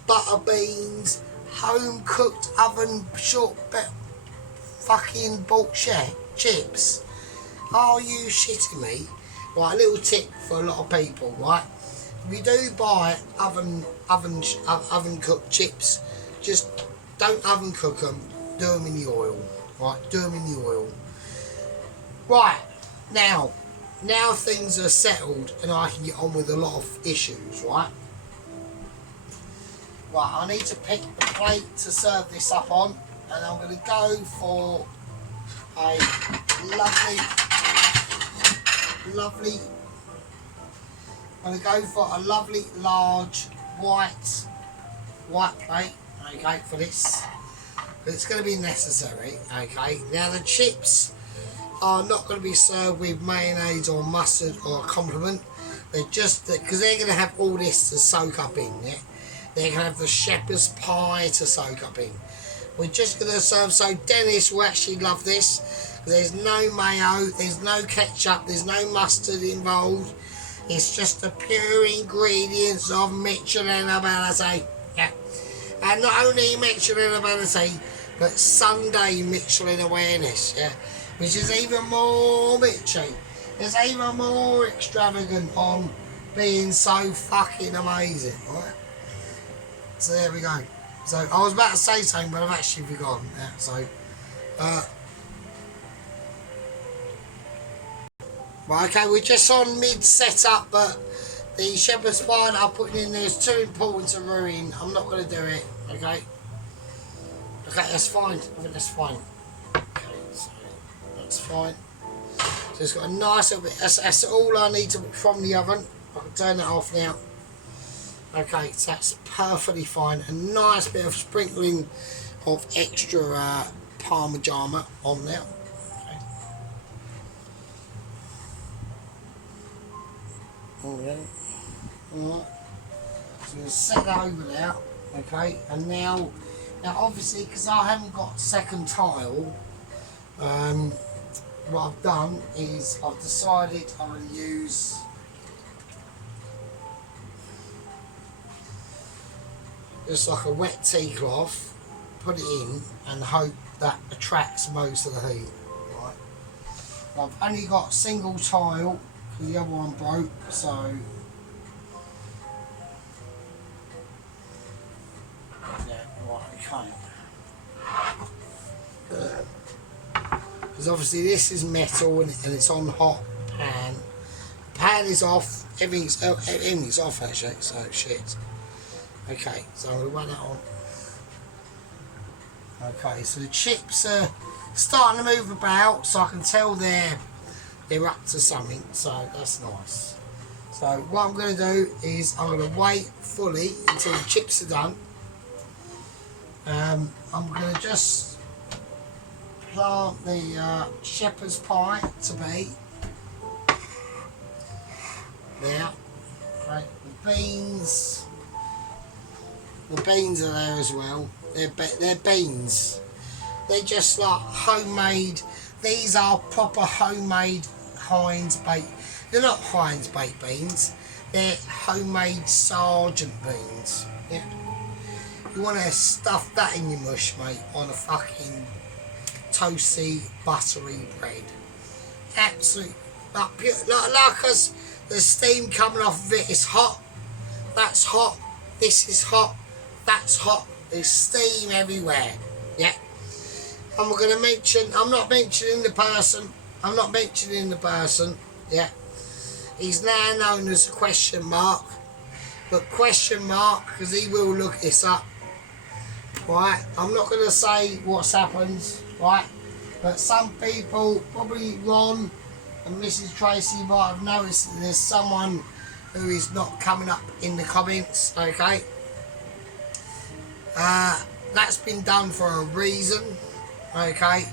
butter beans, home cooked oven short fucking bullshit chips. Are you shitting me? Right, a little tip for a lot of people, right? If you do buy oven cooked chips, just don't oven cook them. Do them in the oil, right? Do them in the oil. Right, now things are settled and I can get on with a lot of issues, right? Right, I need to pick the plate to serve this up on, and I'm going to go for a lovely, I'm going to go for a lovely large white plate, okay, for this. But it's going to be necessary, okay. Now the chips are not going to be served with mayonnaise or mustard or a compliment. They're just, because they're going to have all this to soak up in, yeah. They're going to have the shepherd's pie to soak up in. We're just going to serve, so Dennis will actually love this. There's no mayo, there's no ketchup, there's no mustard involved. It's just the pure ingredients of Michelin ability. Yeah. And not only Michelin ability, but Sunday Michelin awareness. Yeah. Which is even more Mitchy. It's even more extravagant on being so fucking amazing. Right? So there we go. So I was about to say something, but I've actually forgotten. Yeah, so. Right, okay, we're just on mid setup, but the shepherd's pie that I'm putting in there is too important to ruin. I'm not going to do it, okay? Okay, that's fine. I think that's fine. Okay, so that's fine. So it's got a nice little bit. That's all I need to from the oven. I can turn that off now. Okay, so that's perfectly fine. A nice bit of sprinkling of extra parmigiana on there. Okay. Alright. So we'll set that over there. Okay. And now obviously, because I haven't got second tile, what I've done is I've decided I'm going to use just like a wet tea cloth, put it in, and hope that attracts most of the heat. Right. I've only got single tile. The other one broke, so yeah, right, okay. Because obviously this is metal and it's on hot pan. Pan is off. Everything's off actually. So shit. Okay, so I'm gonna run that on. Okay, so the chips are starting to move about, so I can tell they're up to something, so that's nice. So what I'm going to do is I'm going to wait fully until the chips are done. I'm going to just plant the shepherd's pie to be there. Right, the beans are there as well. They're beans. They're just like homemade. These are proper homemade Heinz baked. They're not Heinz baked beans. They're homemade sergeant beans. Yeah. You want to stuff that in your mush, mate, on a fucking toasty, buttery bread. Absolutely. Like us, the steam coming off of it is hot. That's hot. This is hot. That's hot. There's steam everywhere. Yeah. I'm not mentioning the person. Yeah. He's now known as a question mark. But question mark, because he will look this up. Right. I'm not going to say what's happened. Right. But some people, probably Ron and Mrs. Tracy, might have noticed that there's someone who is not coming up in the comments. Okay. That's been done for a reason. Okay,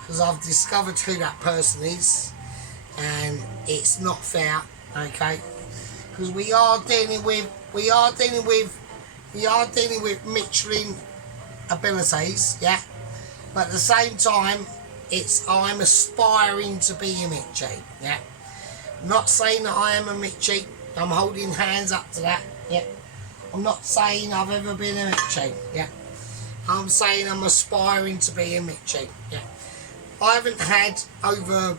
because I've discovered who that person is, and it's not fair. Okay, because we are dealing with Michelin abilities, yeah. But at the same time, I'm aspiring to be a Mitchie, yeah. I'm not saying that I am a Mitchie. I'm holding hands up to that, yeah. I'm not saying I've ever been a Mitchie, yeah. I'm saying I'm aspiring to be a Mitchie. Yeah. I haven't had over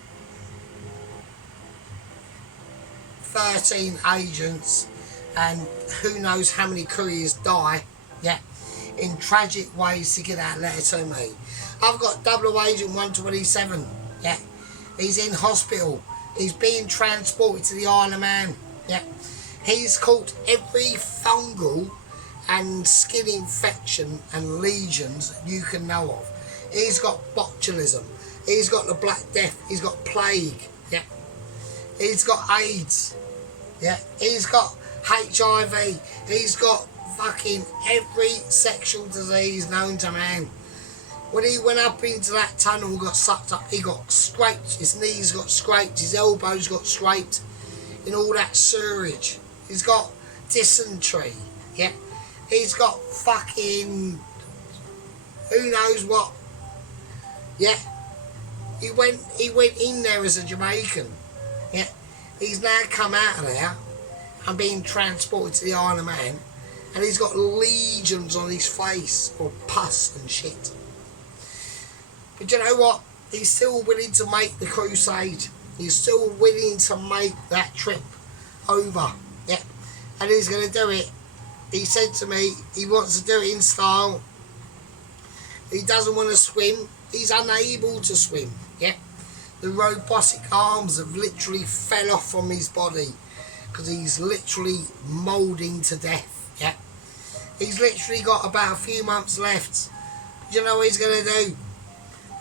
13 agents and who knows how many couriers die, yeah, in tragic ways to get that letter to me. I've got double agent 127, yeah. He's in hospital. He's being transported to the Isle of Man, yeah. He's caught every fungal and skin infection and lesions you can know of. He's got botulism. He's got the Black Death. He's got plague. Yeah. He's got AIDS. Yeah. He's got HIV. He's got fucking every sexual disease known to man. When he went up into that tunnel and got sucked up, he got scraped. His knees got scraped. His elbows got scraped in all that sewage. He's got dysentery. Yeah. He's got fucking who knows what. Yeah. He went in there as a Jamaican. Yeah. He's now come out of there and being transported to the Isle of Man, and he's got legions on his face or pus and shit. But you know what? He's still willing to make the crusade. He's still willing to make that trip over. Yeah. And he's going to do it. He said to me he wants to do it in style. He doesn't want to swim. He's unable to swim. Yeah. The robotic arms have literally fell off from his body because he's literally moulding to death. Yeah. He's literally got about a few months left. Do you know what he's going to do?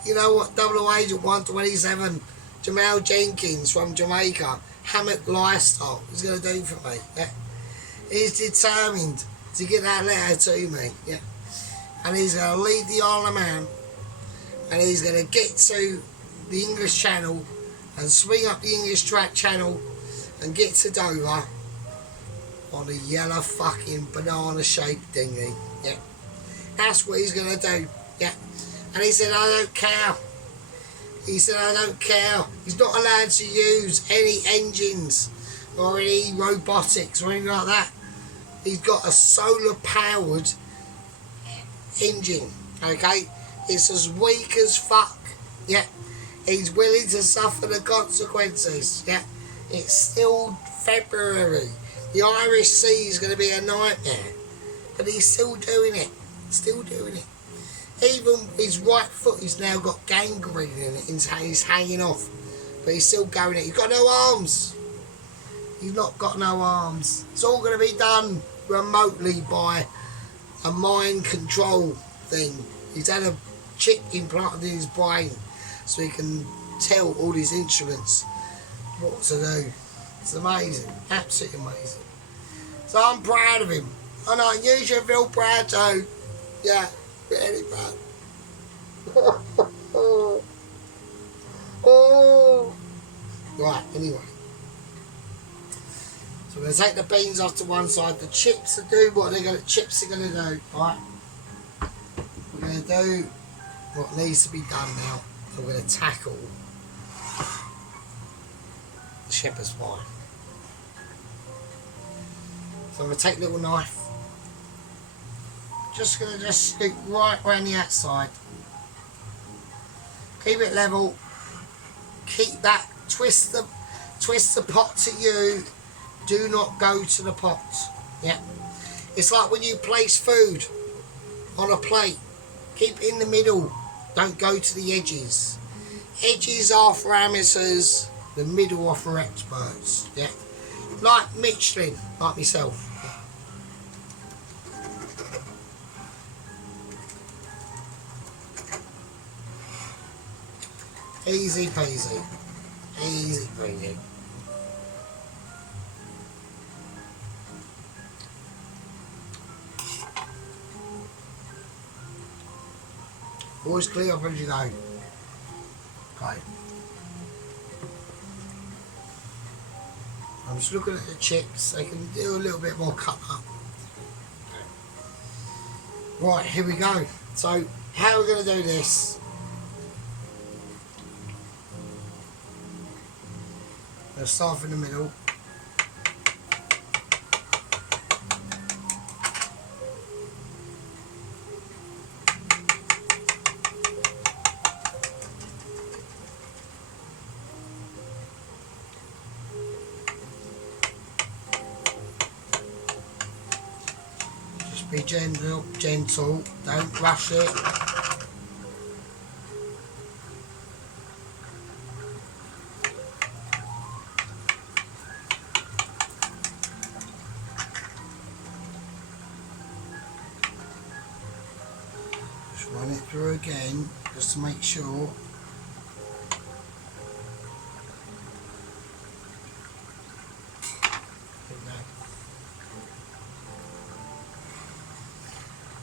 You know what Double Agent 127, Jamal Jenkins from Jamaica, Hammock Lifestyle, is going to do for me. Yeah. He's determined to get that letter to me. Yeah. And he's going to leave the Isle of Man, and he's going to get to the English Channel and swing up the English track channel and get to Dover on a yellow fucking banana shaped dinghy. Yeah. That's what he's going to do. Yeah. And he said, I don't care. He said, I don't care. He's not allowed to use any engines or any robotics or anything like that. He's got a solar powered engine. Okay. It's as weak as fuck. Yeah. He's willing to suffer the consequences. Yeah. It's still February. The Irish Sea is going to be a nightmare. But he's still doing it. Still doing it. Even his right foot has now got gangrene in it. He's hanging off. But he's still going it. He's got no arms. He's not got no arms. It's all going to be done remotely by a mind control thing. He's had a chip implanted in his brain so he can tell all his instruments what to do. It's amazing. Absolutely amazing. So I'm proud of him. I know you should feel proud too. Yeah, really proud. Right, anyway. So we're going to take the beans off to one side. The chips are do what chips are going to do. Right. We're going to do what needs to be done now. So we're going to tackle the shepherd's pie. So I'm going to take a little knife. Just going to scoop right around the outside. Keep it level. Keep that. Twist the pot to you. Do not go to the pot. Yeah. It's like when you place food on a plate. Keep it in the middle. Don't go to the edges. Edges are for amateurs. The middle are for experts. Yeah. Like Michelin, like myself. Easy peasy. Easy peasy. Always clear up as you go. Okay. I'm just looking at the chips. They can do a little bit more cut up. Right, here we go. So, how are we going to do this? Let's start off in the middle. Just be gentle, don't rush it. Run it through again. just to make sure.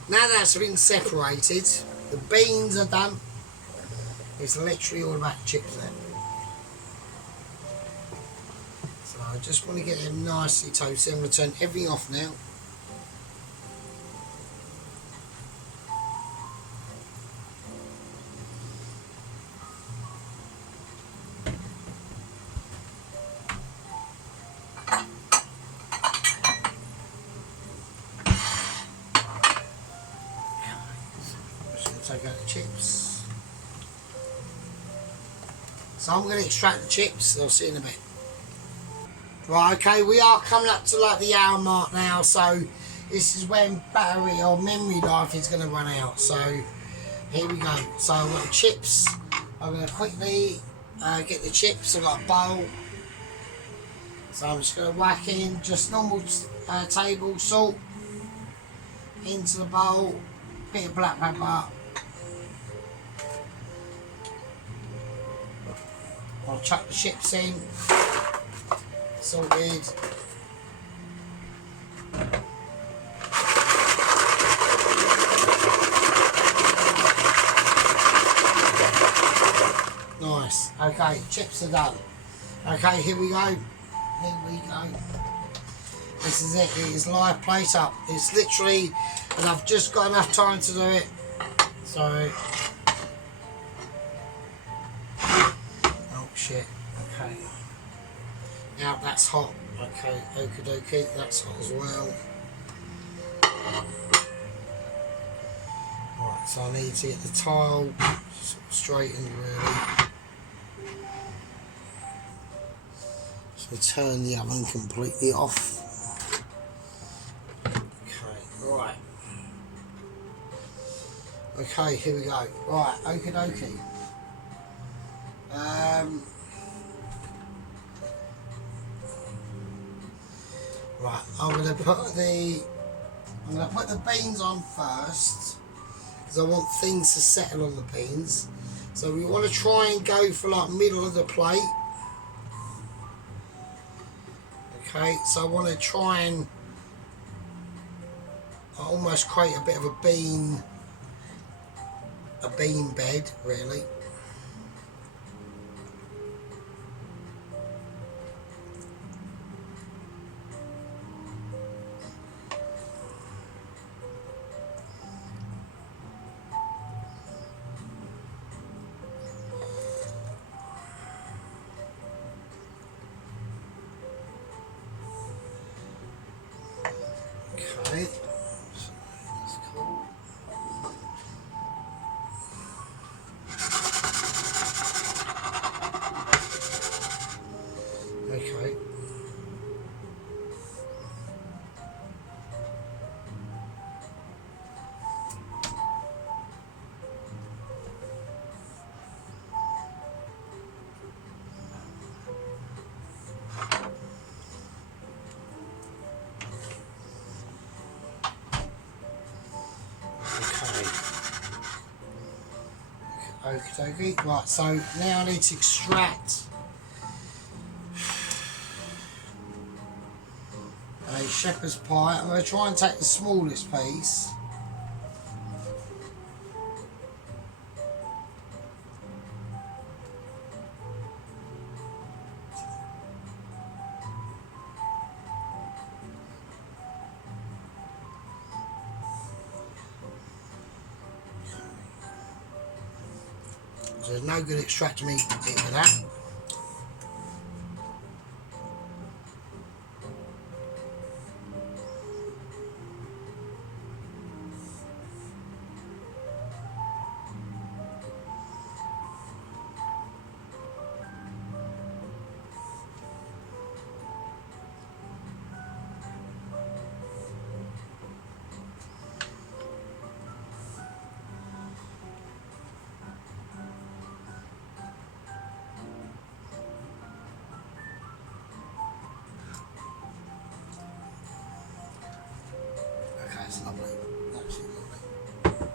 Now that's been separated, the beans are done. It's literally all about chips there. So I just want to get them nicely toasted. I'm going to turn everything off now. Take out the chips. So I'm going to extract the chips. I'll see you in a bit. Right, okay, we are coming up to like the hour mark now, so this is when battery or memory life is going to run out. So here we go. So I've got the chips. I'm going to quickly get the chips. I've got a bowl. So I'm just going to whack in just normal table salt into the bowl, bit of black pepper. I'll chuck the chips in, salted. Nice. Okay, chips are done. Okay, here we go. Here we go. This is it. It is live plate up. It's literally, and I've just got enough time to do it. So. Shit. Okay. Now that's hot. Okay, okie dokie, that's hot as well. Right, so I need to get the tile straightened really. So turn the oven completely off. Okay, right. Okay, here we go. Right, okie dokie. Right, I'm gonna put the beans on first because I want things to settle on the beans. So we want to try and go for like middle of the plate. Okay, so I want to try and almost create a bit of a bean bed really. Okay, that's cool. Okay. Okay, right, so now I need to extract a shepherd's pie. I'm going to try and take the smallest piece. So there's no good extracting meat with that. That's lovely. Absolutely lovely.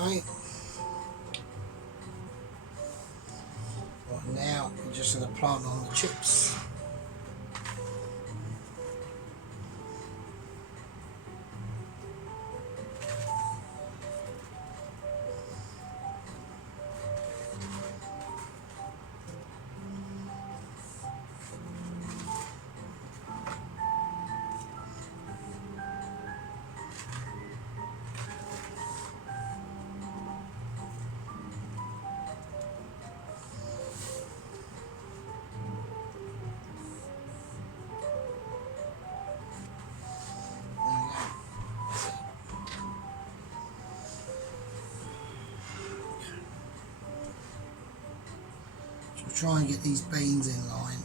Okay. Right, now we're just going to plant on the chips. So try and get these beans in line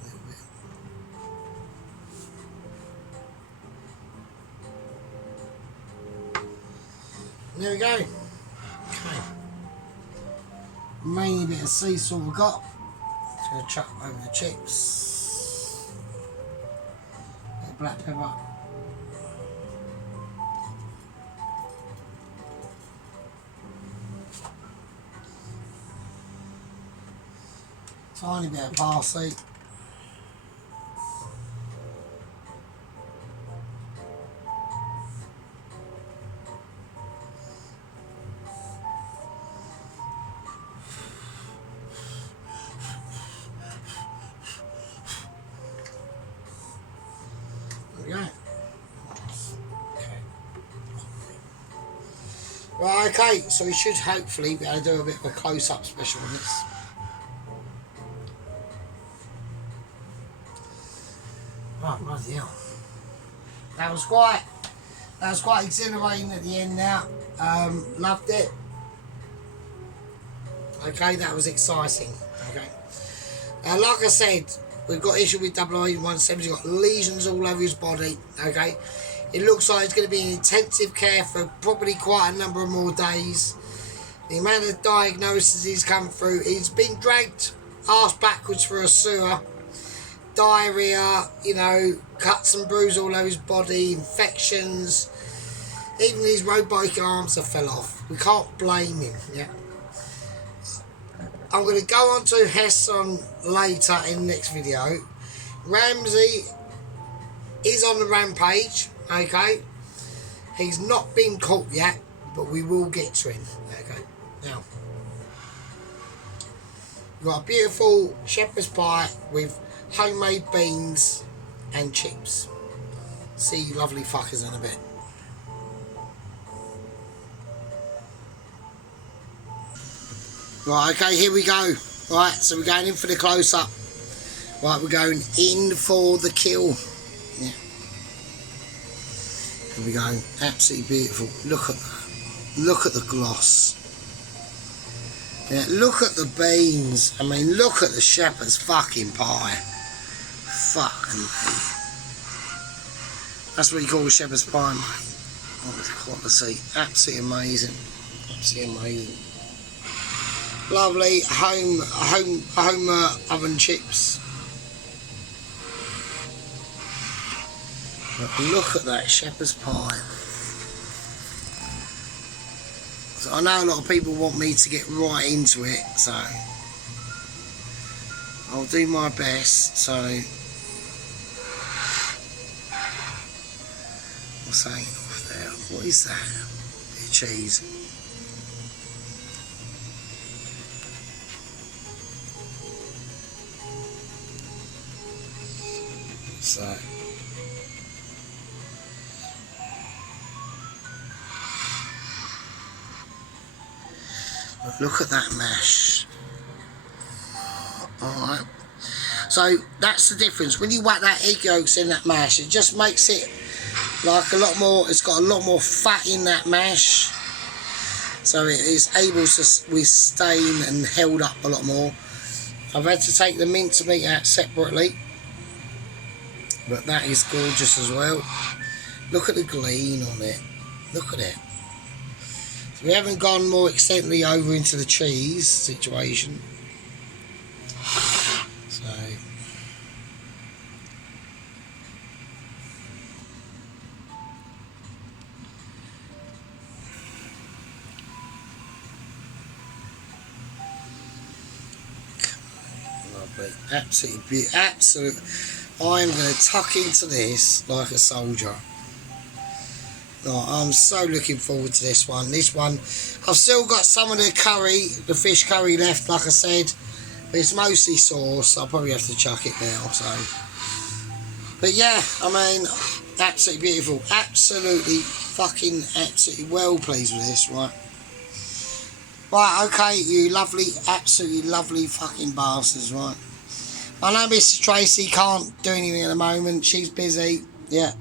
a little bit. There we go. Okay. Mainly bit of sea salt we've got. Just going to chuck over the chips. Bit of black pepper. Tiny bit of parsley. There we go. Okay. Right, okay, so we should hopefully be able to do a bit of a close-up special on this. Right, bloody hell. That was quite exhilarating at the end now. Loved it. Okay, that was exciting. Okay. Like I said, we've got issue with 00170. He's got lesions all over his body. Okay. It looks like it's going to be in intensive care for probably quite a number of more days. The amount of diagnoses he's come through, he's been dragged arse backwards through a sewer. Diarrhea, you know, cuts and bruises all over his body, infections, even his robotic arms have fell off. We can't blame him, yeah. I'm going to go on to Hesson later in the next video. Ramsey is on the rampage, okay. He's not been caught yet, but we will get to him, okay. Now, we've got a beautiful shepherd's pie with homemade beans and chips. See you lovely fuckers in a bit. Right, okay, here we go. Right, so we're going in for the close-up. Right, we're going in for the kill. Yeah. Here we go. Absolutely beautiful. Look at that. Look at the gloss. Yeah, look at the beans. I mean, look at the shepherd's fucking pie. Fuck me. That's what you call a shepherd's pie, mate. Oh, it's quality. Absolutely amazing. Absolutely amazing. Lovely home oven chips. But look at that shepherd's pie. So I know a lot of people want me to get right into it, so I'll do my best. So what's hanging off there? What is that? A bit of cheese. So look at that mash. Alright. So that's the difference. When you whack that egg yolks in that mash, it just makes it like a lot more, it's got a lot more fat in that mash. So it is able to withstand and held up a lot more. I've had to take the mince meat out separately. But that is gorgeous as well. Look at the gleam on it. Look at it. So we haven't gone more extensively over into the cheese situation. So Absolutely beautiful. Absolute. I'm going to tuck into this like a soldier. Oh, I'm so looking forward to this one. This one, I've still got some of the curry, the fish curry left, like I said. But it's mostly sauce. I'll probably have to chuck it now. So, but yeah, I mean, absolutely beautiful. Absolutely fucking absolutely well pleased with this, right? Right, okay, you lovely, absolutely lovely fucking bastards, right? I know Mrs. Tracy can't do anything at the moment. She's busy. Yeah.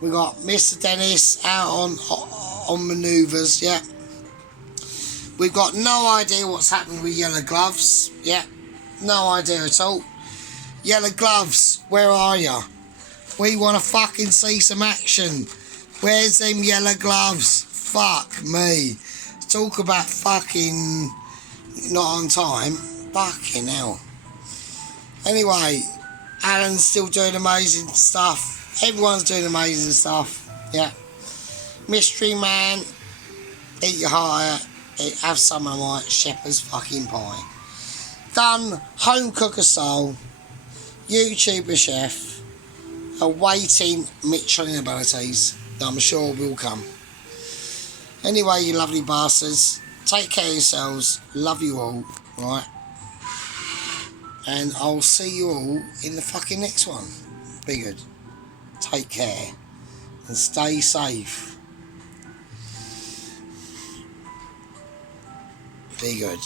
We got Mr. Dennis out on manoeuvres. Yeah. We've got no idea what's happened with Yellow Gloves. Yeah. No idea at all. Yellow Gloves, where are ya? We want to fucking see some action. Where's them Yellow Gloves? Fuck me. Talk about fucking not on time. Fucking hell. Anyway, Alan's still doing amazing stuff. Everyone's doing amazing stuff. Yeah. Mystery Man, eat your heart out. Have some of my shepherd's fucking pie. Done. Home cooker soul. YouTuber chef. Awaiting Michelin abilities that I'm sure will come. Anyway, you lovely bastards. Take care of yourselves. Love you all. Right. And I'll see you all in the fucking next one. Be good. Take care. And stay safe. Be good.